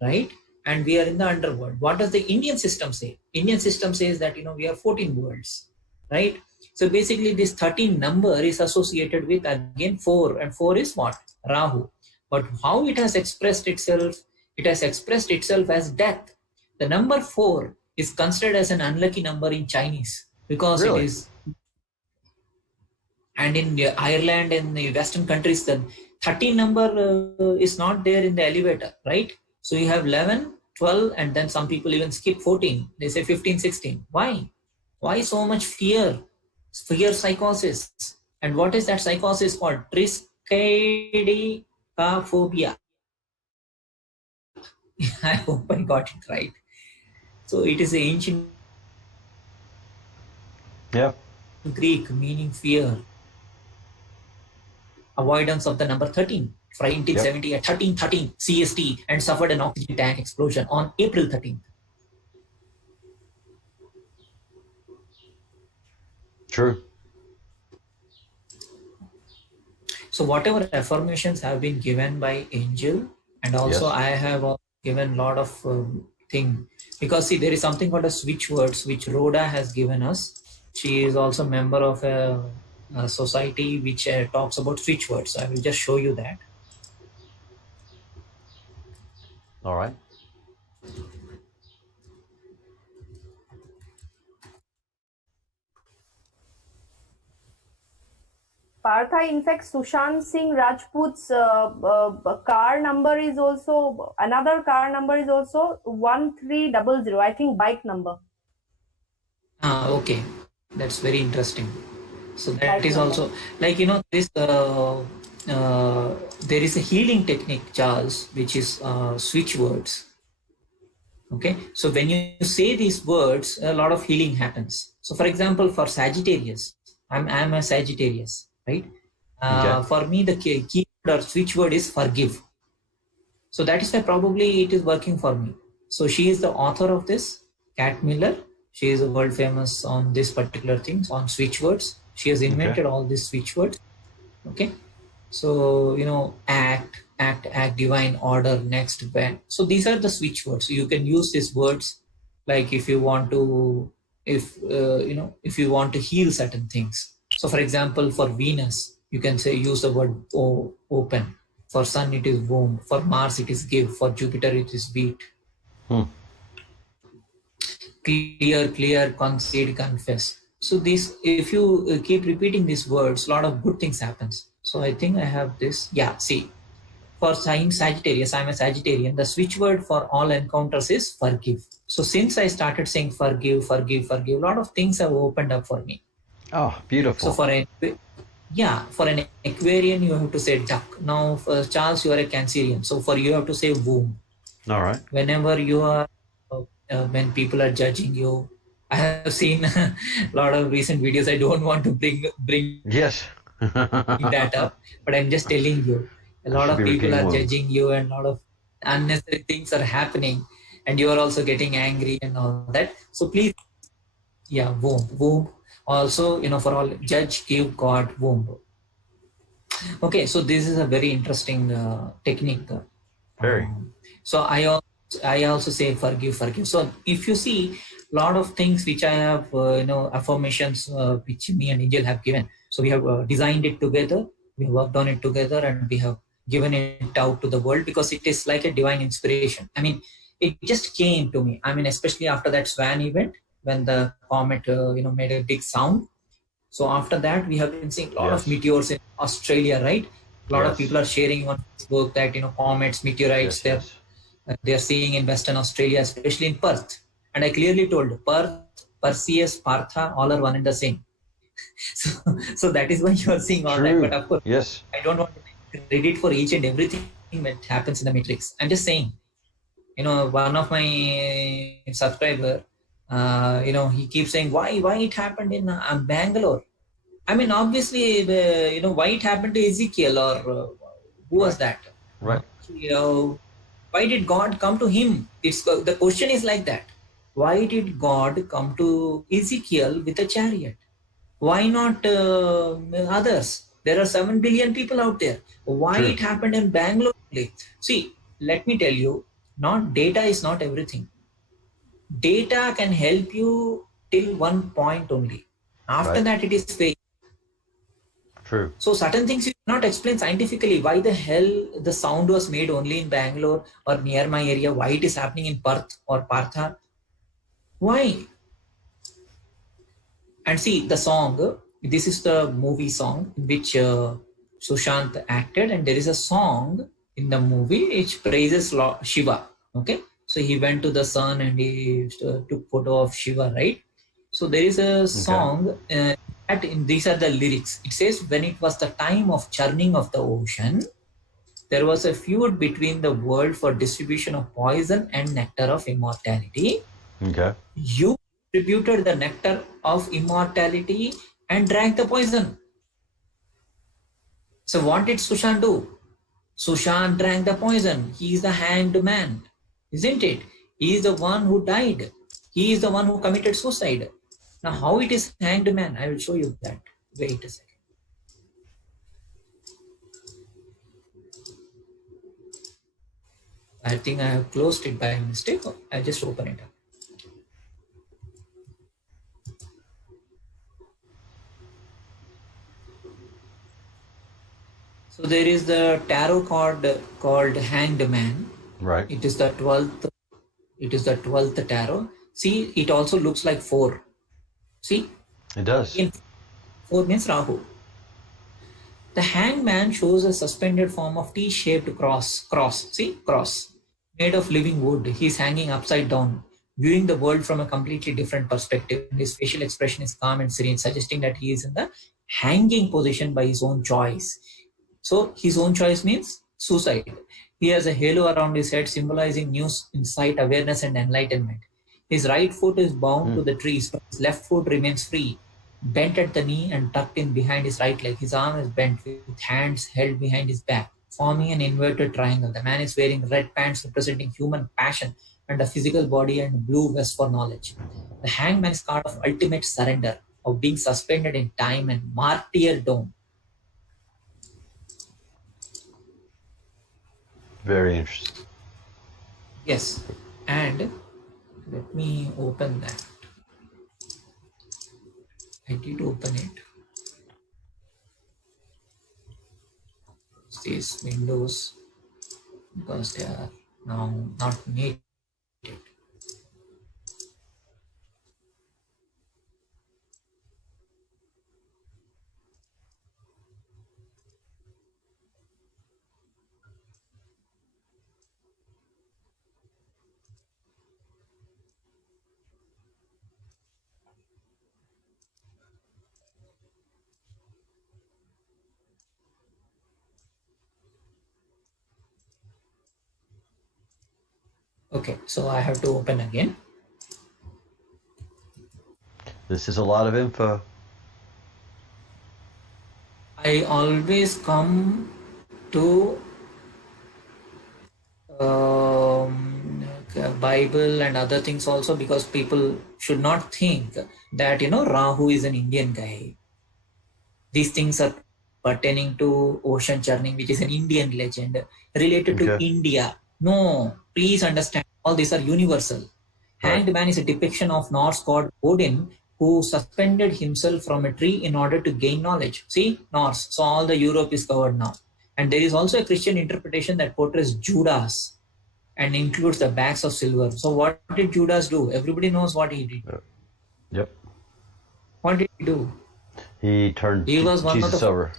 right? And we are in the underworld. What does the Indian system say? Indian system says that, we have 14 worlds, right? So basically this 13 number is associated with, again, 4, and 4 is what? Rahu. But how it has expressed itself? It has expressed itself as death. The number 4 is considered as an unlucky number in Chinese because Really? It is. And in Ireland and the Western countries, the 13 number is not there in the elevator, right? So you have 11, 12, and then some people even skip 14. They say 15, 16. Why? Why so much fear? Fear psychosis. And what is that psychosis called? Triskaidekaphobia. I hope I got it right. So it is ancient Greek meaning fear. Avoidance of the number 13. From 1970 at 13:13 CST and suffered an oxygen tank explosion on April 13th. True. So whatever affirmations have been given by Angel, and also I have given a lot of thing, because see, there is something called a switch words which Rhoda has given us. She is also a member of a society which talks about switch words. So I will just show you that. All right. Partha, in fact, Sushant Singh Rajput's car number is also, another car number is also 1300, I think bike number. Okay. That's very interesting. So that is also, like, this, there is a healing technique, Charles, which is switch words. Okay. So when you say these words, a lot of healing happens. So for example, for Sagittarius, I'm a Sagittarius, right? For me, the keyword or switch word is forgive. So that is why probably it is working for me. So she is the author of this, Kat Miller. She is world famous on this particular things, on switch words. She has invented all these switch words. Okay. So, act, divine order, next, when. So these are the switch words. So you can use these words, like if you want to, if you want to heal certain things. So for example, for Venus, You can say use the word open. For Sun it is womb. For Mars it is give. For Jupiter it is beat. Clear, concede, confess. So this, if you keep repeating these words, a lot of good things happens. So I think I have this. Yeah, see, for sign Sagittarius, I'm a Sagittarian. The switch word for all encounters is forgive. So since I started saying forgive, a lot of things have opened up for me. Oh, beautiful. So for an Aquarian, you have to say duck. Now, for Charles, you are a Cancerian. So for you have to say womb. All right. Whenever you are, when people are judging you, I have seen a lot of recent videos. I don't want to bring Yes. that up, but I'm just telling you, a lot of people are judging you, and a lot of unnecessary things are happening, and you are also getting angry and all that. So please, yeah, womb. Also, for all, judge, give, God, womb. Okay, so this is a very interesting technique. Very. So I also say forgive. So if you see a lot of things which I have, affirmations which me and Angel have given. So we have designed it together, we have worked on it together, and we have given it out to the world because it is like a divine inspiration. I mean, it just came to me. I mean, especially after that Swan event when the comet, made a big sound. So after that, we have been seeing a lot of meteors in Australia, right? A lot of people are sharing on Facebook that comets, meteorites, they're seeing in Western Australia, especially in Perth. And I clearly told Perth, Perseus, Partha, all are one and the same. So that is why you are seeing all that. But of course, I don't want to take credit for each and everything that happens in the matrix. I'm just saying, one of my subscriber, he keeps saying why it happened in Bangalore. I mean, obviously, why it happened to Ezekiel, or who was that? Right. Why did God come to him? The question is like that. Why did God come to Ezekiel with a chariot? Why not others? There are 7 billion people out there. Why it happened in Bangalore? See, let me tell you, data is not everything. Data can help you till one point only. After that, it is fake. True. So certain things you cannot explain scientifically. Why the hell the sound was made only in Bangalore or near my area? Why it is happening in Perth or Partha? Why? And see the song. This is the movie song in which Sushant acted, and there is a song in the movie which praises Shiva. Okay, so he went to the sun and he took photo of Shiva, right? So there is a song. These are the lyrics. It says, when it was the time of churning of the ocean, there was a feud between the world for distribution of poison and nectar of immortality. Okay. You distributed the nectar of immortality and drank the poison. So what did Sushant do? Sushant drank the poison. He is the hanged man, isn't it? He is the one who died. He is the one who committed suicide. Now, how it is hanged man? I will show you that. Wait a second. I think I have closed it by mistake. I'll just open it up. So there is the tarot card called Hanged Man. Right. It is the 12th. It is the 12th tarot. See, it also looks like 4. See? It does. 4 means Rahu. The Hanged Man shows a suspended form of T-shaped cross. See? Cross. Made of living wood. He's hanging upside down, viewing the world from a completely different perspective. His facial expression is calm and serene, suggesting that he is in the hanging position by his own choice. So his own choice means suicide. He has a halo around his head symbolizing new insight, awareness, and enlightenment. His right foot is bound to the trees, but his left foot remains free, bent at the knee and tucked in behind his right leg. His arm is bent with hands held behind his back, forming an inverted triangle. The man is wearing red pants representing human passion and a physical body, and blue vest for knowledge. The hangman is card of ultimate surrender, of being suspended in time and martyrdom. Very interesting. Yes, and let me open that. I did open it. these windows because they are now not needed. Okay, so I have to open again. This is a lot of info. I always come to Bible and other things also because people should not think that Rahu is an Indian guy. These things are pertaining to ocean churning, which is an Indian legend related to India. No, please understand, all these are universal. Right. Hanged Man is a depiction of Norse god Odin who suspended himself from a tree in order to gain knowledge. See, Norse. So all the Europe is covered now. And there is also a Christian interpretation that portrays Judas and includes the bags of silver. So what did Judas do? Everybody knows what he did. Yep. What did he do? He turned was one Jesus of the over.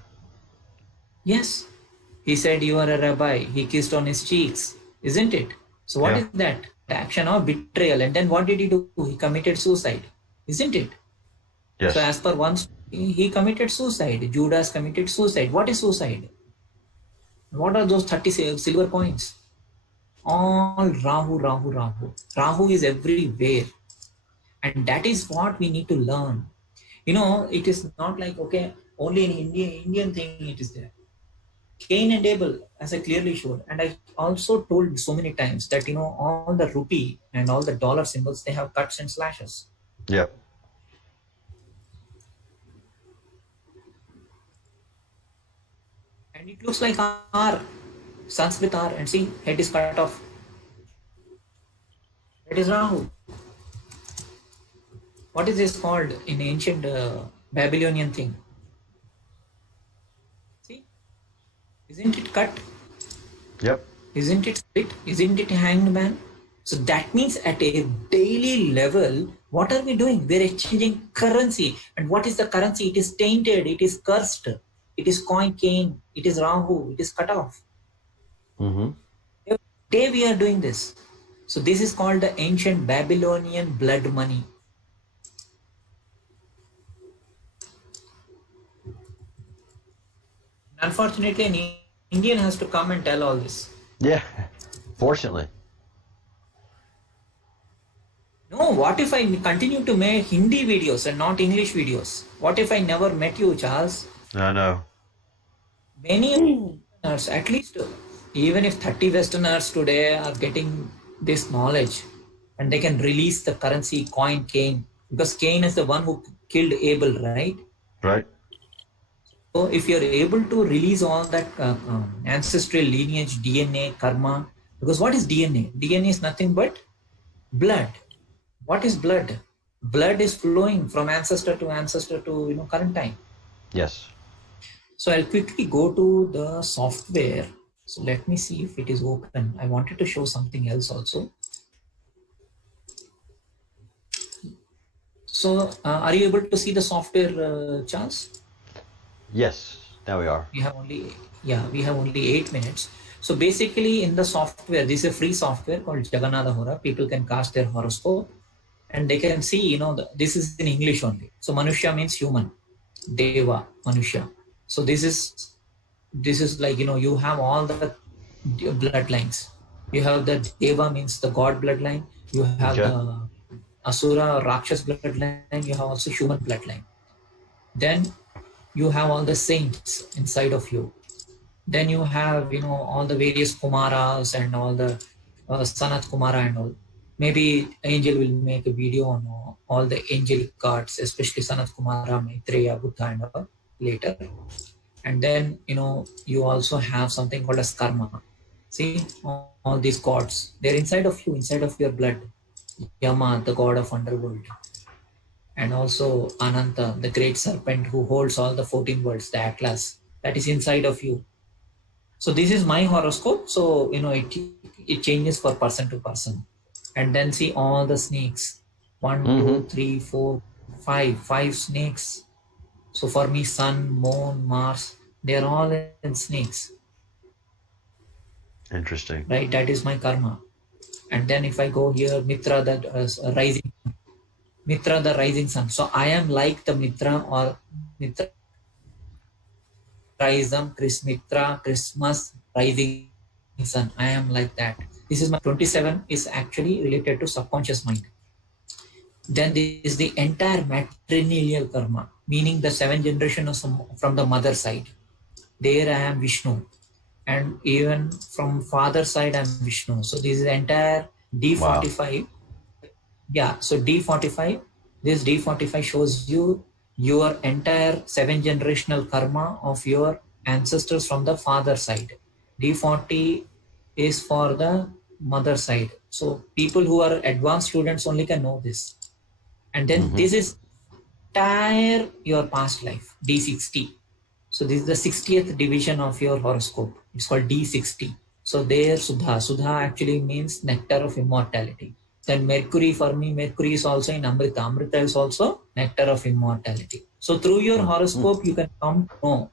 Yes. He said, "You are a rabbi." He kissed on his cheeks, isn't it? So what is that? The action of betrayal. And then what did he do? He committed suicide, isn't it? Yes. So as per one, he committed suicide. Judas committed suicide. What is suicide? What are those 30 silver coins? All Rahu, Rahu, Rahu. Rahu is everywhere. And that is what we need to learn. It is not like, okay, only in Indian thing it is there. Cain and Abel, as I clearly showed, and I also told so many times that all the rupee and all the dollar symbols, they have cuts and slashes. Yep. And it looks like R, Sanskrit R, and see, head is cut off. That is Rahu. What is this called in ancient Babylonian thing? See, isn't it cut? Yep. Isn't it split? Isn't it hanged man? So that means at a daily level, what are we doing? We're exchanging currency. And what is the currency? It is tainted. It is cursed. It is coin Cain. It is Rahu. It is cut off. Mm-hmm. Every day we are doing this. So this is called the ancient Babylonian blood money. Unfortunately, an Indian has to come and tell all this. Yeah. Fortunately. No, what if I continue to make Hindi videos and not English videos? What if I never met you, Charles? I know. Many Westerners, at least even if 30 Westerners today are getting this knowledge and they can release the currency coin Cain, because Cain is the one who killed Abel, right? Right. So if you're able to release all that ancestral lineage, DNA, karma, because what is DNA? DNA is nothing but blood. What is blood? Blood is flowing from ancestor to current time. Yes. So I'll quickly go to the software. So let me see if it is open. I wanted to show something else also. So are you able to see the software, Charles? Yes. Now we are. We have only 8 minutes. So basically in the software, this is a free software called Jagannath Hora. People can cast their horoscope and they can see, this is in English only. So Manusha means human, Deva, Manusha. So this is like, you have all the bloodlines. You have the Deva means the god bloodline. You have the Asura or Rakshas bloodline. You have also human bloodline. Then you have all the saints inside of you. Then you have, all the various Kumaras and all the Sanat Kumara and all. Maybe Angel will make a video on all the angelic gods, especially Sanat Kumara, Maitreya, Buddha and all later. And then, you also have something called as karma. See, all these gods, they're inside of you, inside of your blood. Yama, the god of underworld. And also Ananta, the great serpent who holds all the 14 worlds, the Atlas, that is inside of you. So this is my horoscope. So it changes for person to person. And then see all the snakes. 1, 2, 3, 4, 5 snakes. So for me, Sun, Moon, Mars, they are all in snakes. Interesting. Right? That is my karma. And then if I go here, Mitra, that rising. Mitra, the rising sun. So I am like the Mitra or Mitraism, Mitra, Christmas, rising sun. I am like that. This is my 27 is actually related to subconscious mind. Then there is the entire matrilineal karma, meaning the 7 generations from the mother side. There I am Vishnu. And even from father side I am Vishnu. So this is entire D45. Wow. Yeah, so D45, this D45 shows you your entire 7 generational karma of your ancestors from the father side. D40 is for the mother side. So people who are advanced students only can know this. And then this is entire your past life, D60. So this is the 60th division of your horoscope. It's called D60. So there Sudha. Sudha actually means nectar of immortality. Then Mercury, for me, Mercury is also in Amrita. Amrita is also nectar of immortality. So through your horoscope, you can come to know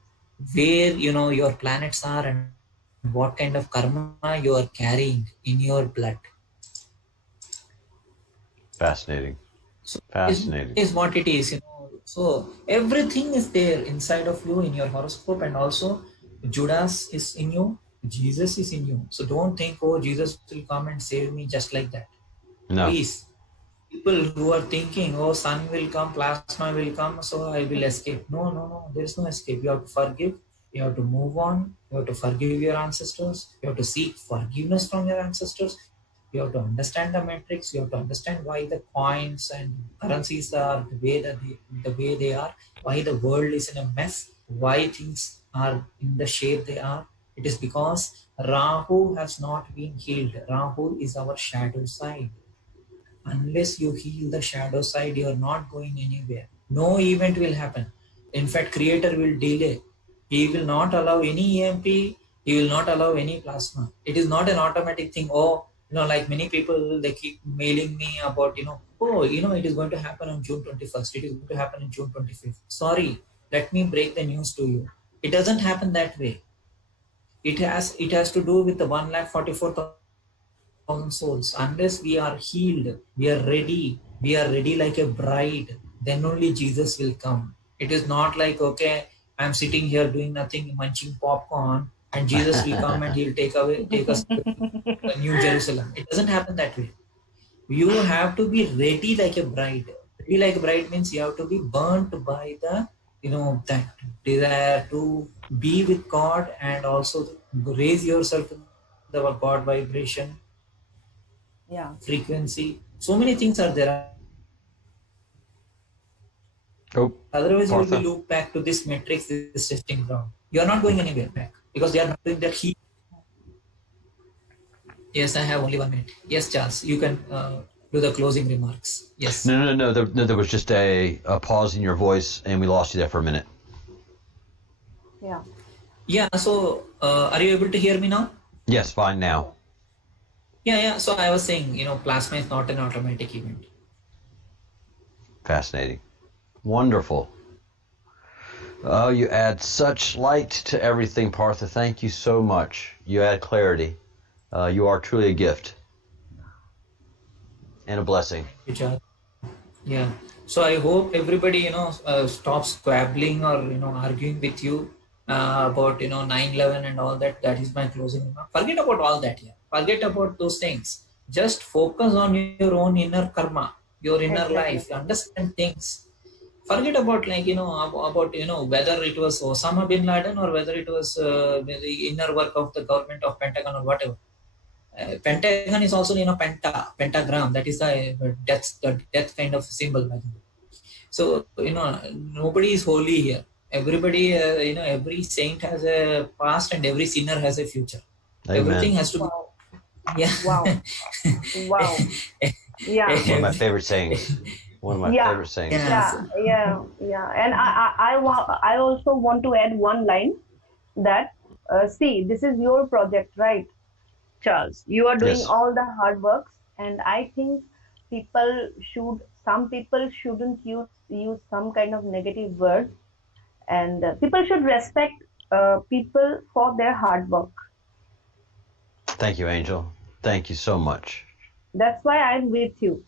where your planets are and what kind of karma you are carrying in your blood. Fascinating. So fascinating. Is what it is, So everything is there inside of you in your horoscope, and also Judas is in you, Jesus is in you. So don't think, oh, Jesus will come and save me just like that. No. Please, people who are thinking, oh, sun will come, plasma will come, so I will escape. No, there is no escape. You have to forgive, you have to move on, you have to forgive your ancestors, you have to seek forgiveness from your ancestors. You have to understand the metrics. You have to understand why the coins and currencies are the way they are. Why the world is in a mess. Why things are in the shape they are. It is because Rahu has not been healed. Rahu is our shadow side. Unless you heal the shadow side, you are not going anywhere. No event will happen. In fact, Creator will delay. He will not allow any EMP. He will not allow any plasma. It is not an automatic thing. Oh, like many people, they keep mailing me about, it is going to happen on June 21st. It is going to happen on June 25th. Sorry, let me break the news to you. It doesn't happen that way. It has to do with the 1,44,000 souls. Unless we are healed, we are ready like a bride, then only Jesus will come. It is not like, okay, I'm sitting here doing nothing, munching popcorn, and Jesus will come and he'll take us to New Jerusalem. It doesn't happen that way. You have to be ready like a bride. Ready like a bride means you have to be burnt by the, that desire to be with God and also raise yourself to the God vibration, frequency. So many things are there. Otherwise, you will be looped back to this matrix, this testing ground. You are not going anywhere back because they are not doing that heat. Yes, I have only 1 minute. Yes, Charles, you can do the closing remarks. Yes. No. There was just a pause in your voice, and we lost you there for a minute. Yeah. Yeah. So, are you able to hear me now? Yes, fine now. Yeah. So I was saying, plasma is not an automatic event. Fascinating. Wonderful. Oh, you add such light to everything, Partha. Thank you so much. You add clarity. You are truly a gift and a blessing. Yeah. So I hope everybody, stops squabbling or, arguing with you about, 9/11 and all that. That is my closing remark. Forget about all that here. Forget about those things. Just focus on your own inner karma, your inner life. Understand things. Forget about whether it was Osama bin Laden or whether it was the inner work of the government of Pentagon or whatever. Pentagon is also pentagram. That is the death kind of symbol. So nobody is holy here. Everybody, every saint has a past and every sinner has a future. Amen. Everything has to be. Yeah. Wow. Yeah. One of my favorite sayings. One of my favorite sayings. Yeah. And I also want to add one line that See, this is your project, right, Charles? You are doing Yes. all the hard works, and I think some people shouldn't use some kind of negative word, and people should respect people for their hard work. Thank you, Angel. Thank you so much. That's why I'm with you.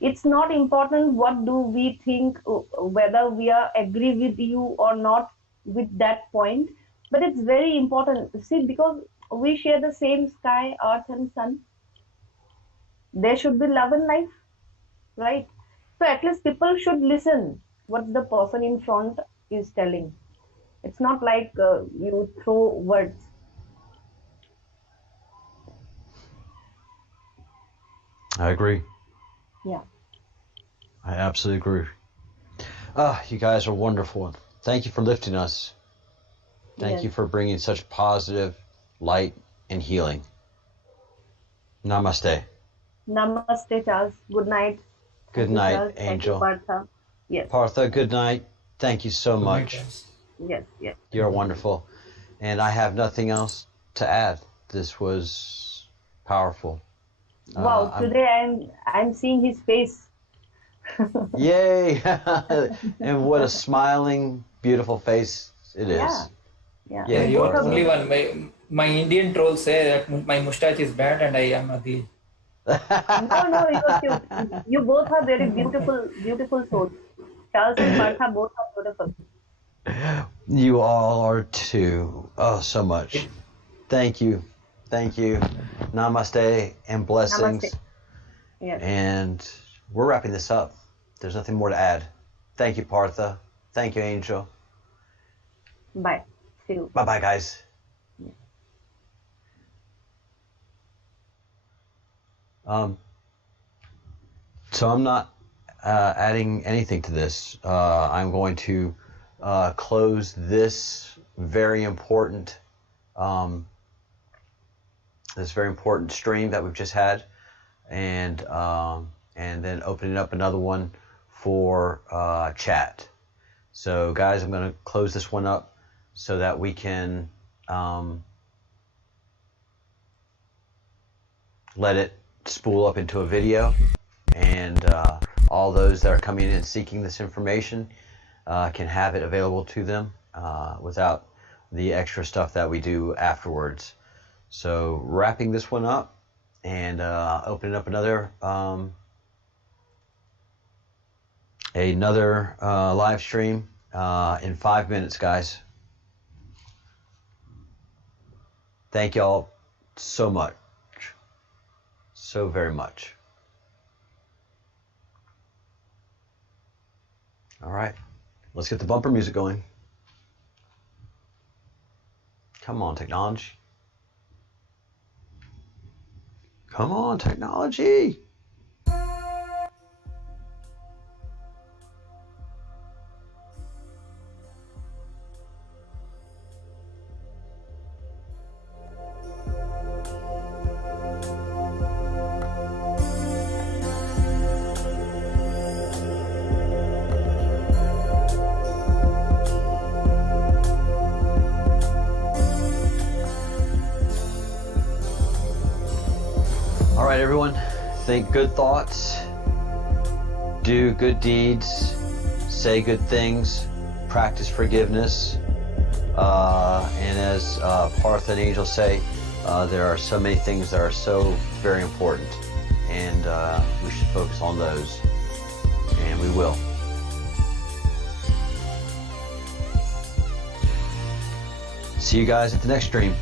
It's not important what do we think, whether we are agree with you or not with that point, but it's very important. See, because we share the same sky, earth, and sun, there should be love in life, right? So at least people should listen what the person in front is telling. It's not like you throw words. I agree. Yeah. I absolutely agree. Ah, you guys are wonderful. Thank you for lifting us. Thank Yes. you for bringing such positive light and healing. Namaste. Namaste, Charles. Good night. Good Thank you, night, Charles. Thank you, Angel. Partha. Yes, Partha, good night. Thank you so Good night, much. guys. yes, yes. You're wonderful. And I have nothing else to add. This was powerful. Wow, I'm- today I'm seeing his face. Yay! And what a smiling, beautiful face it is. Yeah. Yeah. Yeah, Yeah, you you are are the only one. My Indian trolls say that my mustache is bad and I am ugly. No, you're cute. You both are very beautiful, beautiful souls. Charles and Partha both are beautiful. You all are too. Oh, so much. Thank you. Thank you. Namaste and blessings. Namaste. Yes. And we're wrapping this up. There's nothing more to add. Thank you, Partha. Thank you, Angel. Bye. See you. Bye bye, guys. So I'm not adding anything to this. I'm going to close this very important stream that we've just had, and then opening up another one for chat. So guys, I'm going to close this one up so that we can let it spool up into a video, and all those that are coming in and seeking this information can have it available to them without the extra stuff that we do afterwards. So wrapping this one up and opening up another live stream in 5 minutes, guys. Thank y'all so much. So very much. All right, let's get the bumper music going. Come on, technology. Come on, technology. All right, everyone, think good thoughts, do good deeds, say good things, practice forgiveness, and as Partha and Angel say, there are so many things that are so very important, and we should focus on those, and we will. See you guys at the next stream.